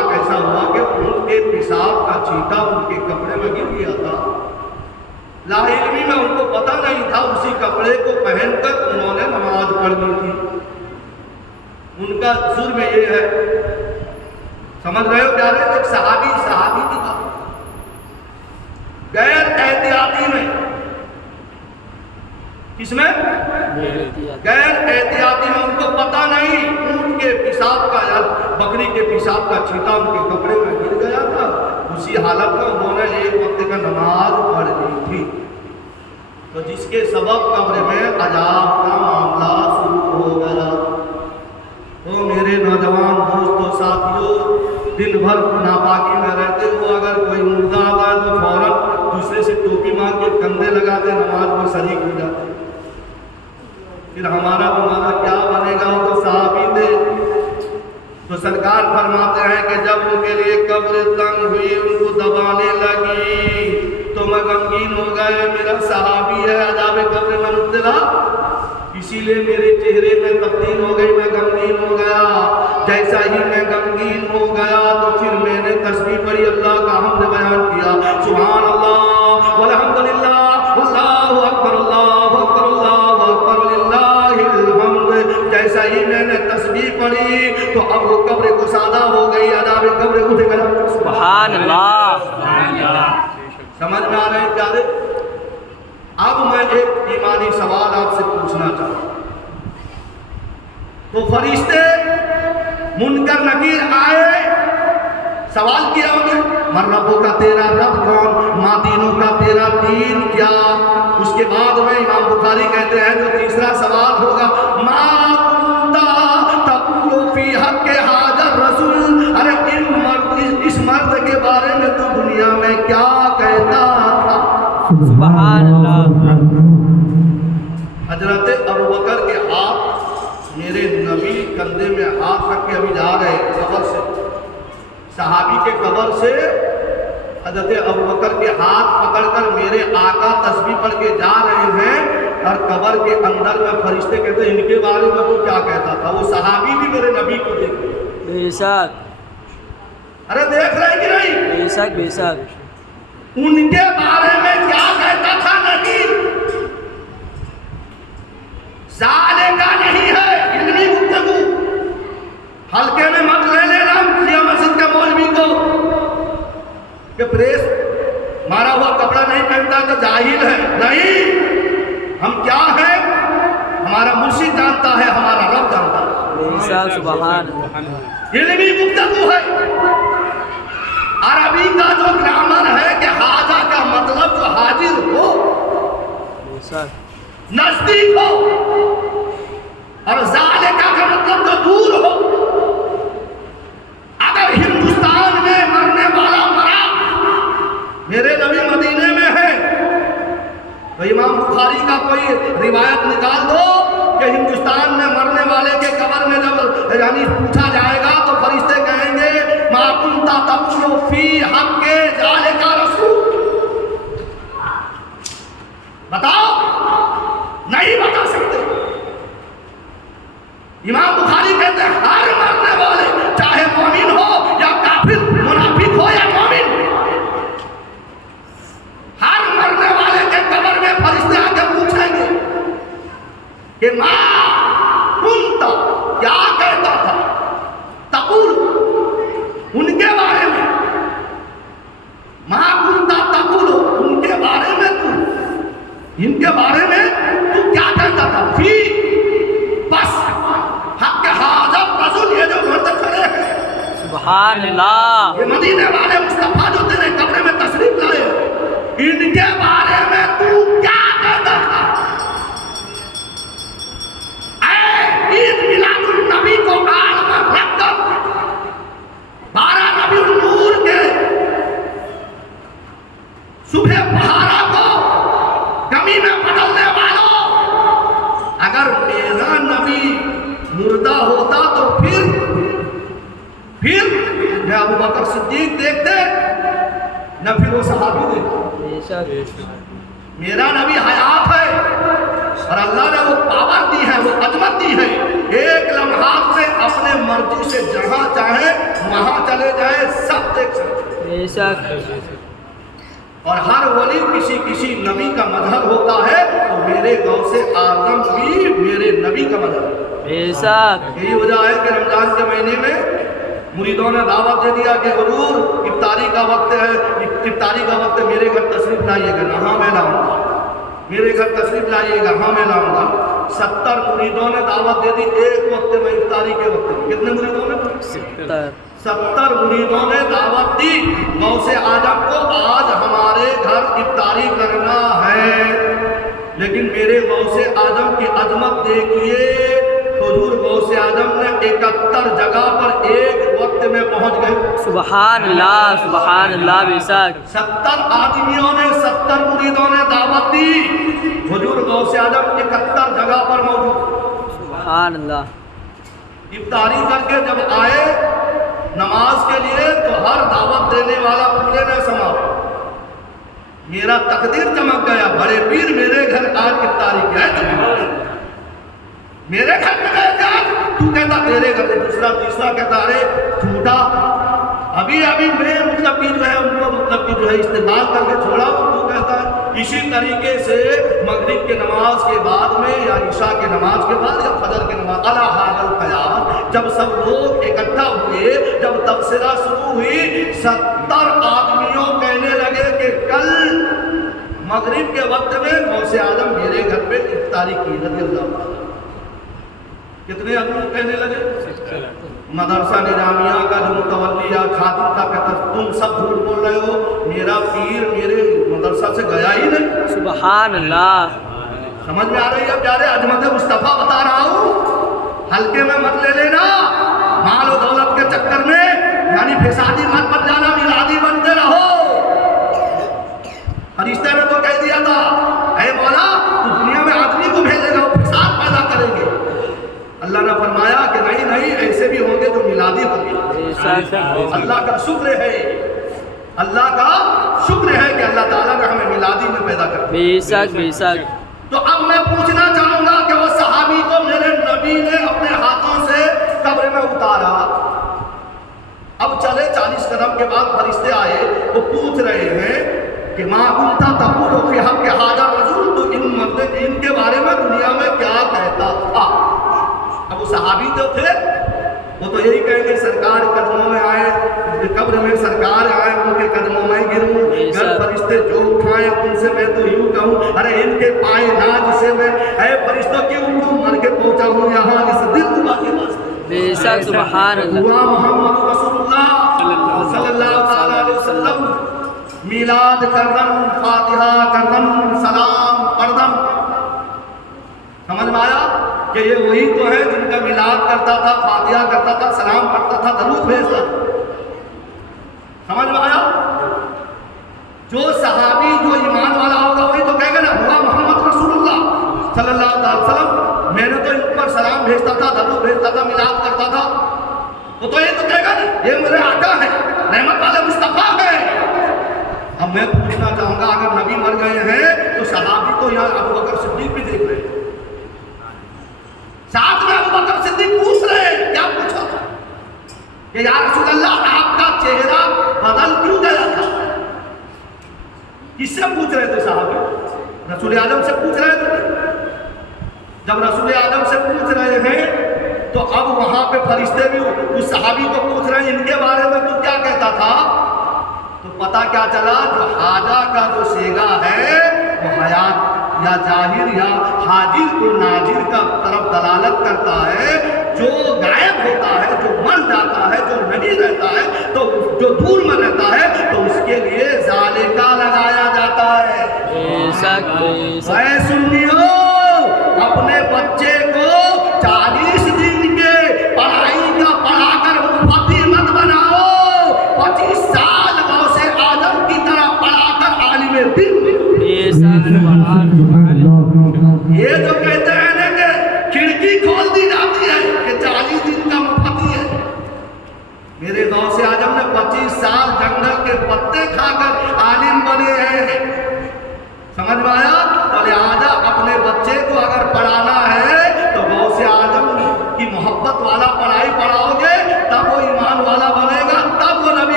اتفاق ایسا ہوا کہ ان کے پیشاب کا چھینٹا ان کے کپڑے میں گر گیا تھا. لا علمی میں ان کو پتہ نہیں تھا, اسی کپڑے کو پہن کر انہوں نے نماز پڑھنی تھی. ان کا جرم یہ ہے, سمجھ رہے ہو پیارے, ایک صحابی کی بات غیر احتیاطی میں, کس میں؟ غیر احتیاطی میں, ان کو پتہ نہیں, اونٹ کے پیشاب کا یا بکری کے پیشاب کا چھینٹا ان کے کپڑے میں گر گیا تھا. اسی حالت میں انہوں نے ایک وقت کا نماز پڑھ لی تھی, تو جس کے سبب قبر میں عذاب کا معاملہ شروع ہو گیا. تو میرے نوجوان دوستوں ساتھیوں, دن بھر ناپاکی میں رہتے ہو, اگر کوئی مردہ آتا ہے تو فوراً دوسرے سے ٹوپی مانگ کے کندھے لگاتے, نماز میں شریک ہو جاتے. پھر ہمارا تمہارا کیا بنے گا؟ وہ تو صحابی تھے. تو سرکار فرماتے ہیں کہ جب ان کے لیے قبر تنگ ہوئی, ان کو دبانے لگی, تو میں غمگین ہو گئے, میرا صحابی ہے عذاب قبر میں مبتلا, اسی لیے میرے چہرے میں تبدیل ہو گئی, میں غمگین ہو گیا. جیسا ہی میں غمگین ہو گیا تو پھر میں نے تسبیح پڑھی, اللہ کا حمد بیان کیا, سبحان اللہ والحمدللہ واللہ اکبر اللہ اکبر اللہ اکبر وللہ الحمد. جیسا ہی میں نے تسبیح پڑھی تو اب وہ قبر گشادہ ہو گئی, عذاب قبر اٹھ گیا. سبحان اللہ. سمجھ میں آ رہے ہیں پیارے؟ اب میں ایک ایمانی سوال آپ سے پوچھنا چاہتا ہوں. تو فرشتے منکر نکیر آئے, سوال کیا انہیں, من ربوں کا تیرا رب کون, ماں دینوں کا تیرا دین کیا. اس کے بعد میں امام بخاری کہتے ہیں جو تیسرا سوال ہوگا, ما کنتا تقول فی حق حاضر رسول, ارے اس مرد کے بارے میں تو دنیا میں کیا کہتا تھا. سبحان اللہ. حضرت ابوبکر کے ہاتھ, میرے نبی کندھے میں ہاتھ رکھ کے ابھی جا رہے قبر سے, صحابی کے قبر سے حضرت ابوبکر کے ہاتھ پکڑ کر میرے آقا تسبیح پڑھ کے جا رہے ہیں, اور قبر کے اندر میں فرشتے کہتے ہیں ان کے بارے میں تو کیا کہتا تھا. وہ صحابی بھی میرے نبی کو دیکھ رہے. بے شک, ارے دیکھ رہے کہ نہیں؟ بے شک, بے شک. ان کے بارے میں کیا کہتا تھا نبی, سالے کا نہیں ہے علمی گفتگو, ہلکے میں مت لے لینا یہ مسجد کے مولوی کو کہ پریس مارا ہوا کپڑا نہیں پہنتا تو جاہل ہے. نہیں, ہم کیا ہیں, ہمارا مرشد جانتا ہے, ہمارا رب جانتا ہے. بے شک, سبحان اللہ. علمی گفتگو ہے. عربی کا جو گرامر ہے کہ حاجہ کا مطلب جو حاضر ہو, بے شک, نزدیک ہو, اور ذالکہ کا مطلب جو دور ہو. اگر ہندوستان میں مرنے والا مرا, میرے نبی مدینے میں ہے, تو امام بخاری کا کوئی روایت نکال دو کہ ہندوستان میں مرنے والے کے قبر میں جب یعنی پوچھا جائے گا تو فرشتے کہیں گے ما کنت تقول فی حق ذالک رسول. بتاؤ, نہیں بتا سکتے. امام بخاری کہتے ہیں ہر مرنے والے چاہے مومن ہو یا کافر, منافق ہو یا مومن, ہر مرنے والے کے قبر میں فرشتے آ کے پوچھیں گے کہ ما کنت, کیا کہتا تھا, تقول, ان کے بارے میں, ما کنت تقول, ان کے بارے میں تو, ان کے بارے میں تو کیا کہتا تھا, فی, بس حق حاضر رسول, یہ جو مرد کھڑے ہیں سبحان اللہ. یہ مدینے والے مصطفیٰ جو تیرے قبر میں تشریف لائے, ان کے بارے میں تو کیا کہتا تھا. اے عید میلاد النبی کو عالم رکھ کر 12 ربیع النور کے صبح بہارا کو کمی میں بدلنے والوں, اگر میرا نبی مردہ ہوتا تو پھر میں ابوبکر صدیق دیکھتے, نہ پھر وہ صحابی دیکھتے. بے شک, میرا نبی حیات ہے اور اللہ نے وہ پاور دی ہے, وہ عظمت دی ہے ایک لمحات میں اپنے مرضی سے جہاں چاہیں وہاں چلے جائیں، سب دیکھ سکتے ہیں۔ بے شک اور ہر ولی کسی نبی کا مظہر ہوتا ہے، تو میرے غوث اعظم بھی میرے نبی کا مظہر ہے۔ بے شک یہی وجہ ہے کہ رمضان کے مہینے میں مریدوں نے دعوت دے دیا کہ حضور افطاری کا وقت ہے، میرے گھر تشریف لائیے گا۔ ہاں میں لاؤں گا۔ میرے گھر تشریف لائیے گا، ہاں میں لاؤں گا۔ 70 مریدوں نے دعوت دے دی ایک وقت میں، افطاری کے وقت میں۔ کتنے مریدوں نے؟ 70 مریدوں نے دعوت دی غوث اعظم کو، آج ہمارے گھر افطاری کرنا ہے۔ لیکن میرے غوث اعظم کی عظمت دیکھیے، حضور غوث اعظم نے 71 جگہ پر ایک وقت میں پہنچ گئے۔ سبحان اللہ بے شک 70 آدمیوں نے، 70 مریدوں نے دعوت دی، حضور غوث اعظم 71 جگہ پر موجود۔ سبحان اللہ افطاری کر کے جب آئے نماز کے لیے، تو ہر دعوت دینے والا پورے نے سما، میرا تقدیر چمک گیا، بڑے پیر میرے گھر آج افطاری کیا ہے، میرے گھر میں گئے تھے آج، تو کہتا تیرے گھر، دوسرا تیسرا کہتا ارے جھوٹا، ابھی میں مطلب جو ہے ان کو مطلب جو ہے استعمال کر کے چھوڑا ہوں، تو کہتا ہے۔ اسی طریقے سے مغرب کے نماز کے بعد میں، یا عشاء کے نماز کے بعد، یا فجر کے نماز، علی حاضر القیام، جب سب لوگ اکٹھا ہوئے، جب تبصرہ شروع ہوئی، 70 آدمیوں کہنے لگے کہ کل مغرب کے وقت میں غوث اعظم میرے گھر پہ افطاری کی، رضی اللہ عنہ۔ کتنے آدمی کہنے لگے؟ مدرسہ نظامیہ کا جو متولی یا خادم تھا کہتا تم سب جھوٹ بول رہے ہو، میرا پیر میرے مدرسہ سے گیا ہی نہیں۔ سبحان اللہ سمجھ میں آ رہی ہے پیارے؟ عظمت مصطفیٰ بتا رہا ہوں، ہلکے میں مت لے لینا، مال و دولت کے چکر میں یعنی فسادی مت بن جانا، میلادی بنتے رہو۔ فرشتے نے تو کہہ دیا تھا اے مولا تو دنیا میں آدمی کو بھیجے گا، وہ فساد پیدا کریں گے۔ اللہ نے فرمایا کہ نہیں ایسے بھی ہوں گے جو میلادی ہوں گے۔ اللہ کا شکر ہے، اللہ کا شکر ہے کہ اللہ تعالیٰ نے ہمیں میلادی میں پیدا کر دیا۔ بے شک تو اب میں پوچھنا چاہوں گا کہ وہ صحابی کو میرے نبی نے اپنے ہاتھوں سے قبر میں اتارا، اب چلے 40 قدم کے بعد فرشتے آئے، وہ پوچھ رہے ہیں کہ ما کنت تقول فی حق ھذا الرجل، تو ان کے بارے میں دنیا میں کیا کہتا تھا؟ اب وہ صحابی جو تھے وہ تو یہی کہیں گے سرکار قدموں میں آئے، قبر میں سرکار آئے، ان کے قدموں میں گروں، گر فرشتے جو اٹھائیں ان سے میں تو یوں کہوں ارے ان کے پائے نہ جسے میں اے فرشتوں کی ان کو مر کے پہنچا ہوں یہاں اس دل کو کے واسطے۔ بے شک سبحان اللہ ہوا محمد رسول اللہ صلی اللہ تعالی علیہ وسلم میلاد کردن، فاتحہ کردن، سلام پڑھدن۔ سمجھ میں آیا کہ یہ وہی تو ہے جن کا میلاد کرتا تھا، فاتحہ کرتا تھا، سلام پڑھتا تھا، درود بھیجتا تھا۔ سمجھ میں آیا؟ جو صحابی جو ایمان والا ہوگا وہی تو کہے گا نا ہوا محمد رسول اللہ صلی اللہ علیہ وسلم، میں نے تو ان پر سلام بھیجتا تھا، درود بھیجتا تھا، میلاد کرتا تھا، وہ تو یہ تو کہے گا نا یہ میرے آقا ہے، رحمت والے مصطفیٰ ہے۔ اب میں پوچھنا چاہوں گا اگر نبی مر گئے ہیں تو صحابی کو یہاں ابو بکر صدیق بھی دیکھ رہے ہیں، ساتھ میں ابو بکر صدیق پوچھ رہے ہیں، کیا پوچھا تھا کہ یا رسول اللہ آپ کا چہرہ بدل کیوں گیا تھا؟ کس سے پوچھ رہے تھے صحابی؟ رسول اعظم سے پوچھ رہے تھے۔ جب رسول اعظم سے پوچھ رہے ہیں تو اب وہاں پہ فرشتے بھی اس صحابی کو پوچھ رہے ہیں ان کے بارے میں تو کیا کہتا تھا؟ تو پتہ کیا چلا جو حاجہ کا جو سیگا ہے وہ حیات یا ظاہر یا حاضر کو ناظر کا طرف دلالت کرتا ہے، جو غائب ہوتا ہے، جو مر جاتا ہے، جو نہیں رہتا ہے، تو جو دور میں رہتا ہے تو اس کے لیے ذالکہ لگایا جاتا ہے۔ اے سنیو اپنے بچے کو 40 دن کے پڑھائی کا پڑھا کر مفتی مت بناؤ، 25 سال غوث اعظم کی طرح پڑھا کر عالم دین۔ یہ جو کہتے ہیں نا کہ کھڑکی کھول دی جاتی ہے کہ 40 دن کا مفتی ہے، میرے غوث اعظم نے 25 سال جنگل کے پتے کھا کر عالم بنے ہیں۔ سمجھ میں آیا؟ تو لہٰذا اپنے بچے کو اگر پڑھانا ہے تو غوث اعظم کی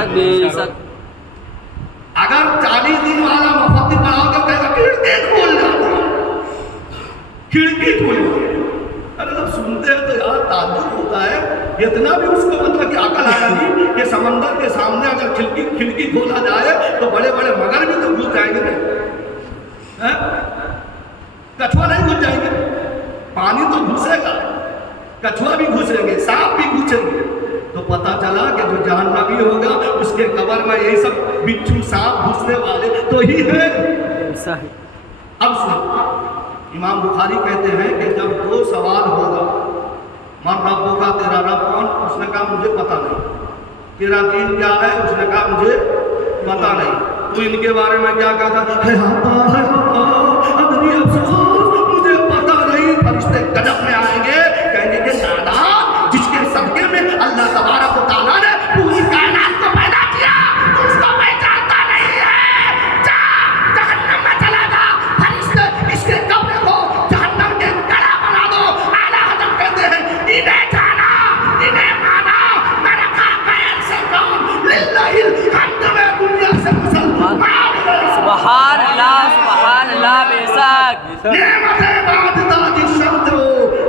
شک بے شک اگر 40 دن والا مفتی پڑھاؤ تو کہے گا کھڑکی کھول جاتی ہے، کھڑکی کھول جاتی ہے۔ ارے جب سنتے ہیں تو یار تعجب ہوتا ہے، اتنا بھی اس کو مطلب کہ عقل آیا نہیں کہ سمندر کے سامنے اگر کھڑکی کھولا جائے تو بڑے بڑے مگر بھی تو گھس جائیں گے، کچھوا نہیں گھس جائیں گے، پانی تو گھسے گا، کچھوا بھی گھسیں گے، سانپ بھی گھسیں گے۔ تو پتا چلا کہ جو جہنمی ہوگا اس کے قبر میں یہی سب بچھو سانپ گھسنے والے تو ہی ہیں۔ اب سن، امام بخاری کہتے ہیں کہ جب 2 سوال ہوگا، من رب کا، تیرا رب کون؟ اس نے کہا مجھے پتا نہیں۔ تیرا دین کیا ہے؟ اس نے کہا مجھے پتا نہیں۔ تو ان کے بارے میں کیا کہا تھا؟ ہے ادنی افسوس، مجھے پتا نہیں۔ فرشتے گجب میں آئیں گے، کہیں گے کہ نادان، جس کے صدقے میں اللہ تبارک و تعالیٰ نے پوری کائنات کو پیدا کیا، تو اس کو پہچانتا نہیں ہے، جا جہنم میں چلا جا۔ فرشتے اس کے قبر کو جہنم کے گڑھا بنا دو۔ اعلیٰ حضرت کہتے ہیں انہیں جانا، انہیں مانا، میں رکھا غیر سے کام، للہ الحمد میں دنیا سے مسلمان۔ سبحان اللہ بے شک نعمت عبادت جس شمت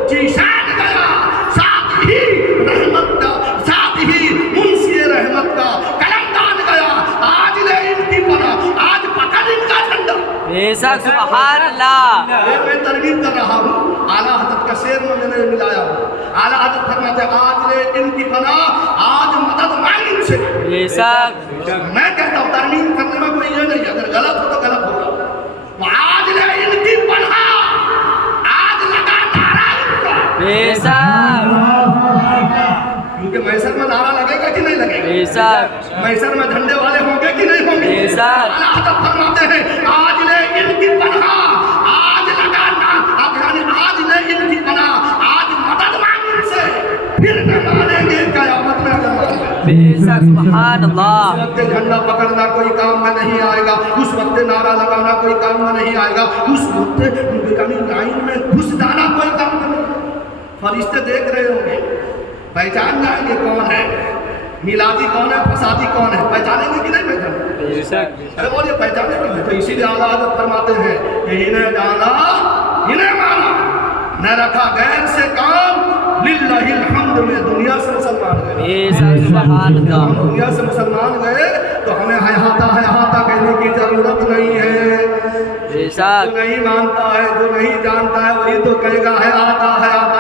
جی شان گیا، ساتھ ہی رحمت کا، ساتھ ہی منشی رحمت کا قلم دان گیا۔ آج لے ان کی پناہ، آج پکڑ ان کا جھنڈا۔ بے شک سبحان اللہ۔ میں ترغیب کر رہا ہوں، اعلیٰ حضرت کا شعر میں نے ملایا ہوں۔ اعلیٰ حضرت فرماتے ہیں آج لے ان کی پناہ، آج مدد مانگ ان سے۔ بے شک میں کہتا ہوں ترمیم کرنے میں کوئی یہ نہیں، اگر غلط ہو تو غلط ہوگا۔ آج لے ان کی پناہ، آج لگا نعرہ ان کا۔ بے شک کیونکہ محشر میں نعرہ لگے گا کہ نہیں لگے گا؟ بے شک محشر میں جھنڈے والے ہوں گے کہ نہیں ہوں گے؟ بے شک اعلیٰ حضرت فرماتے ہیں آج لے ان کی پناہ، آج لگا یعنی آج لے ان کی پناہ، آج مدد مانگ ان سے، پھر نہ مانیں گے قیامت میں اگر مانیں گے۔ بے شک سبحان اللہ۔ اس وقت جھنڈا پکڑنا کوئی کام میں نہیں آئے گا، اس وقت نعرہ لگانا کوئی کام میں نہیں آئے گا، اس وقت یعنی لائن میں گھس جانا کوئی کام میں نہیں۔ فرشتے دیکھ رہے ہوں گے، پہچان جائیں گے کون ہے، میلادی کون ہے، فسادی کون ہے، پہچانیں گے کہ نہیں پہچانیں گے؟ بے شک ارے بولیے پہچانے کے لیے۔ تو اسی لیے اعلیٰ حضرت فرماتے ہیں کہ انہیں جانا، انہیں مانا، نہ رکھا غیر سے کام، للہ الحمد میں دنیا سے مسلمان گئے۔ بے شک سبحان ہم اللہ۔ دنیا سے مسلمان گئے تو ہمیں حیاتہ کہنے کی ضرورت نہیں ہے۔ بے جو شک نہیں مانتا ہے، جو نہیں جانتا ہے، وہی تو کہے گا حیاتہ۔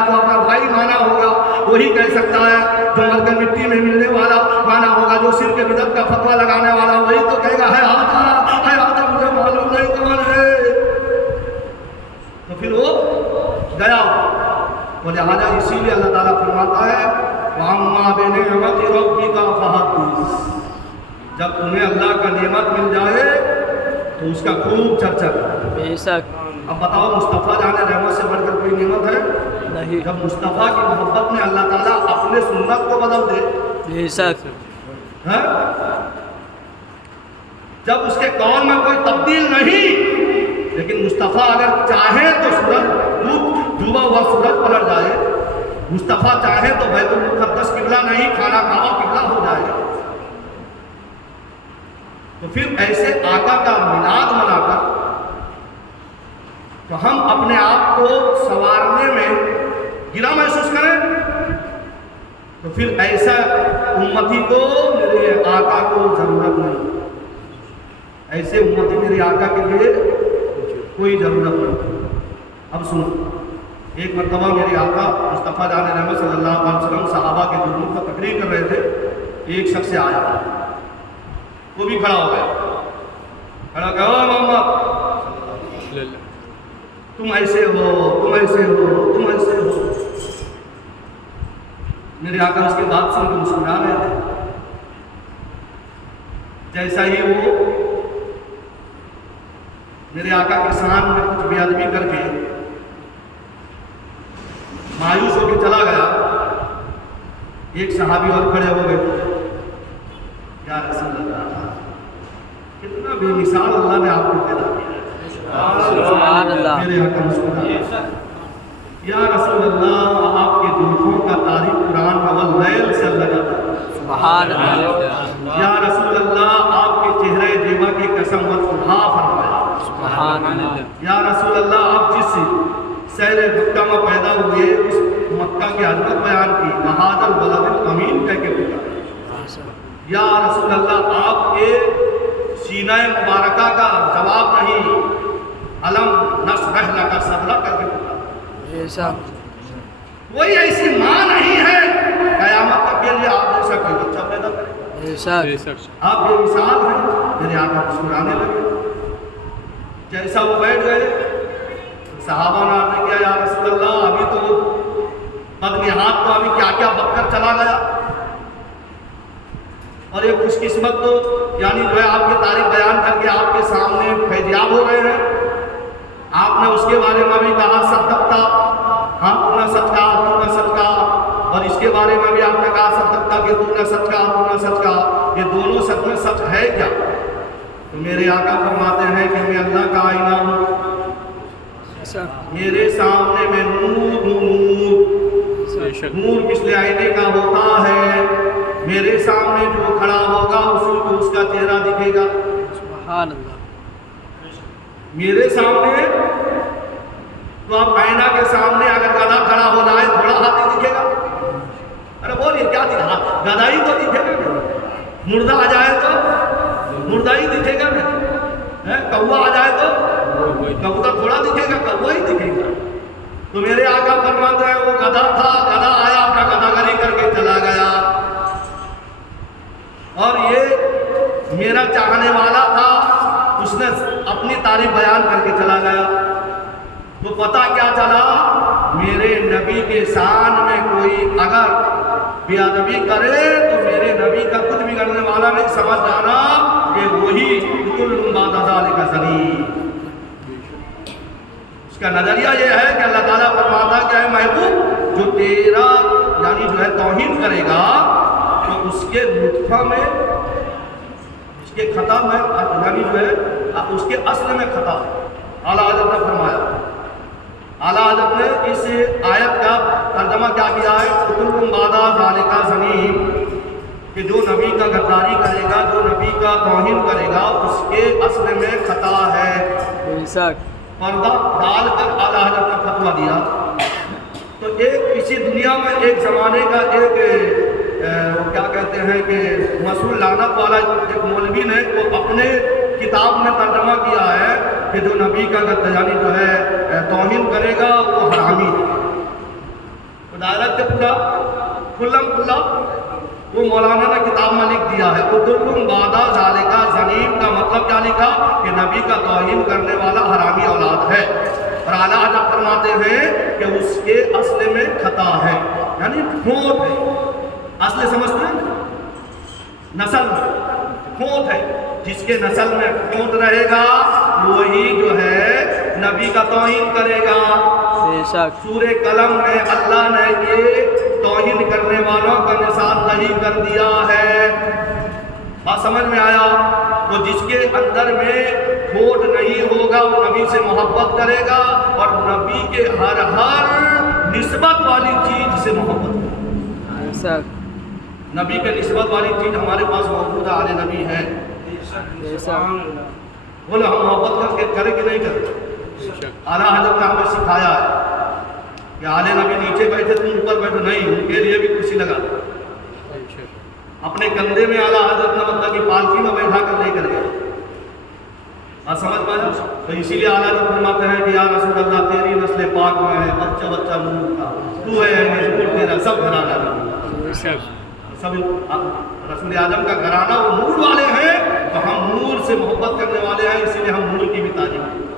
جو اپنا بھائی مانا ہوگا وہی کہہ سکتا ہے، جو مر کر مٹی میں ملنے والا مانا ہوگا، جو صرف بدعت کا فتویٰ لگانے والا وہی تو کہے گا حیاتہ مجھے معلوم نہیں کون ہے۔ تو پھر وہ گیا، وہ لہٰذا اسی لیے اللہ تعالیٰ فرماتا ہے وَأَمَّا بِنِعْمَتِ رَبِّكَ فَحَدِّثْ، جب تمہیں اللہ کا نعمت مل جائے تو اس کا خوب چرچا کرو۔ بے شک اب بتاؤ مصطفیٰ جان رحمت سے بڑھ کر کوئی نعمت ہے؟ نہیں۔ جب مصطفیٰ کی محبت میں اللہ تعالیٰ اپنے سنت کو بدل دے، بے شک ہاں؟ جب اس کے قول میں کوئی تبدیل نہیں، لیکن مصطفیٰ اگر چاہے تو ڈوبا ہوا سورج پلٹ جائے، مصطفیٰ چاہے تو بیت المقدس قبلہ نہیں، خانہ کعبہ قبلہ ہو جائے، تو پھر ایسے آقا کا میلاد منا کر تو ہم اپنے آپ کو سنوارنے میں گرا محسوس کریں، تو پھر ایسا امتی کو میرے آقا کو ضرورت نہیں، ایسے امتی میرے آقا کے لیے کوئی ضرورت نہیں۔ اب سنو، ایک مرتبہ میرے آقا مصطفیٰ جان رحمت صلی اللہ علیہ وسلم صحابہ کے جرم پر تقریر کر رہے تھے، ایک شخص سے آیا، وہ بھی کھڑا ہو گیا، کھڑا کہا او محمد تم ایسے ہو، تم ایسے ہو، تم ایسے ہو۔ میرے آقا اس کے بات سن کے مسکرا رہے تھے۔ جیسا ہی وہ میرے آقا کے سامنے میں کچھ بے ادبی کر کے مایوس ہو کے چلا گیا، ایک صحابی اور کھڑے ہو گئے، یا رسول اللہ کتنا بے مثال اللہ نے آپ کو پیدا کیا ہے۔ سبحان اللہ۔ میرے آقا مسکرا، یا رسول اللہ آپ کے زلفوں کا تعریف قرآن میں واللیل سے اللہ جاتا ہے۔ سبحان اللہ۔ یا رسول اللہ آپ کے چہرے زیبا کی قسم مت کھا فرمایا. سبحان اللہ. یا رسول اللہ آپ جس شہر مکہ میں پیدا ہوئے اس مکہ کی عظمت بیان کی. بہاد البلد الامین کہہ کے پکارا. یا رسول اللہ آپ کے سینہ مبارکہ کا جواب نہیں علم نشرح لک صدرک کر کے پکارا. کوئی ایسی ماں نہیں ہے قیامت تک کے لیے آپ جیسا کوئی بچہ پیدا کرے. آپ یہ مثال ہیں. میرے آقا مسکرانے لگے. جیسا وہ بیٹھ گئے صحابہ نے عرض کیا یا رسول اللہ ابھی تو بدنہاد تو ابھی کیا کیا بک کر چلا گیا اور یہ خوش قسمت تو یعنی جو ہے آپ کی تاریخ بیان کر کے آپ کے سامنے فیضیاب ہو رہے ہیں. آپ نے اس کے بارے میں بھی کہا صدقتا, ہاں تو نے سچ کہا, تو نے سچ کہا. اور اس کے بارے میں بھی آپ نے کہا صدقتا کہ تو نے سچ کہا, تو نے سچ کہا. یہ دونوں سچ میں سچ ہے کیا؟ تو میرے آقا فرماتے ہیں کہ میں اللہ کا آئینہ ہوں, میرے سامنے میں نور نور. نور کس لیے آئینے کا ہوتا ہے؟ میرے سامنے جو کھڑا ہوگا اسی کو اس کا چہرہ دکھے گا. سبحان اللہ. میرے سامنے تو آپ آئینہ کے سامنے اگر گدھا کھڑا ہو جائے تھوڑا ہاتھ ہی دکھے گا. ارے بولیے کیا دکھا, گدھا ہی تو دکھے گا. مردہ آ جائے تو مردہ ہی دکھے گا. کوا آ جائے تو کبوتر تھوڑا دکھے گا, کوا ہی دکھے گا. تو میرے آقا فرماتے ہیں وہ گدھا تھا, گدھا آیا اپنا گدھاگری کر کے چلا گیا اور یہ میرا چاہنے والا تھا, اس نے اپنی تعریف بیان کر کے چلا گیا. تو پتہ کیا چلا, میرے نبی کے شان میں کوئی اگر بے ادبی کرے تو میرے نبی کا کچھ بگڑنے والا نہیں, سمجھ جانا کہ وہی کل بعد ذالک زنی. اس کا نظریہ یہ ہے کہ اللہ تعالیٰ فرماتا کہ اے محبوب جو تیرا یعنی جو ہے توہین کرے گا تو اس کے نطفہ میں, اس کے خطا میں یعنی جو ہے اس کے اصل میں خطا ہے. اعلیٰ حضرت نے فرمایا, اعلیٰ حضرت نے اس آیت کا ترجمہ کیا کیا ہے, قتل بعد ذالک زنی, کہ جو نبی کا غداری کرے گا, جو نبی کا توہین کرے گا اس کے اصل میں خطا ہے. پردہ ڈال کر اعلیٰ حضرت نے فتویٰ دیا. تو ایک اسی دنیا میں ایک زمانے کا ایک کیا کہتے ہیں کہ مسئول لعنت والا ایک مولوی نے وہ اپنے کتاب میں ترجمہ کیا ہے کہ جو نبی کا یعنی جو ہے توہین کرے گا وہ حرامی ہے. ڈائریکٹ پورا کھلم کھلا وہ مولانا نے کتاب میں لکھ دیا ہے. قتل بعد ذالک زنی کا مطلب کیا لکھا کہ نبی کا توہین کرنے والا حرامی اولاد ہے. اور اعلیٰ حضرت فرماتے ہیں کہ اس کے اصل میں خطا ہے, یعنی کھوٹ ہے. اصل سمجھتے ہیں, نسل میں کھوٹ ہے. جس کے نسل میں کھوٹ رہے گا وہی جو ہے نبی کا توہین کرے گا. سورہ قلم میں اللہ نے یہ توہین کرنے والوں کا نشان نہیں کر دیا ہے. بات سمجھ میں آیا؟ تو جس کے اندر میں کھوٹ نہیں ہوگا وہ نبی سے محبت کرے گا اور نبی کے ہر نسبت والی چیز سے محبت کرے گا. نبی کے نسبت والی چیز ہمارے پاس موجود ہے, آل نبی ہے. بولے ہم محبت کریں کہ نہیں کریں؟ اعلیٰ حضرت نے ہمیں سکھایا ہے کہ آل نبی نیچے بیٹھے تم اوپر بیٹھو نہیں, ان کے لیے بھی کرسی لگا دو. اپنے کندھے میں اعلیٰ حضرت نے مطلب کہ پالکی میں بیٹھا کر لے کر گیا. آپ سمجھ پائے؟ تو اسی لیے اعلیٰ حضرت فرماتے ہیں کہ یا رسول اللہ تیری نسل پاک میں ہے بچہ بچہ نور کا, تو ہے تیرا سب گھرانہ سب رسول اعظم کا گھرانہ وہ نور والے ہیں, تو ہم نور سے محبت کرنے والے ہیں, اسی لیے ہم نور کی بھی تعریف کریں.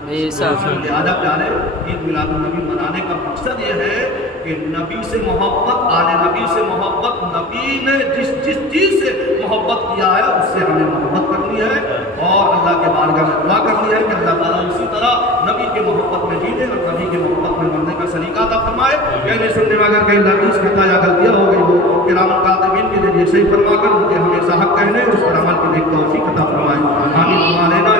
لہٰذا پیارے عید میلاد النبی منانے کا مقصد یہ ہے کہ نبی سے محبت, آل نبی سے محبت, نبی نے جس چیز سے محبت کیا ہے اس سے ہمیں محبت کرنی ہے اور اللہ کے بارگاہ میں دعا کرنی ہے کہ اللہ تعالیٰ اسی طرح نبی کے محبت میں جینے اور نبی کے محبت میں مرنے کا سلیقہ عطا فرمائے. کہنے سننے میں اگر کہیں لفظ خطا یا غلطیاں ہو گئی ہو کرام کاتبین کے ذریعے صحیح فرما کر مجھے ہمیشہ حق کہنے اس پر عمل کی نیک توفیق عطا فرمائے. آمین.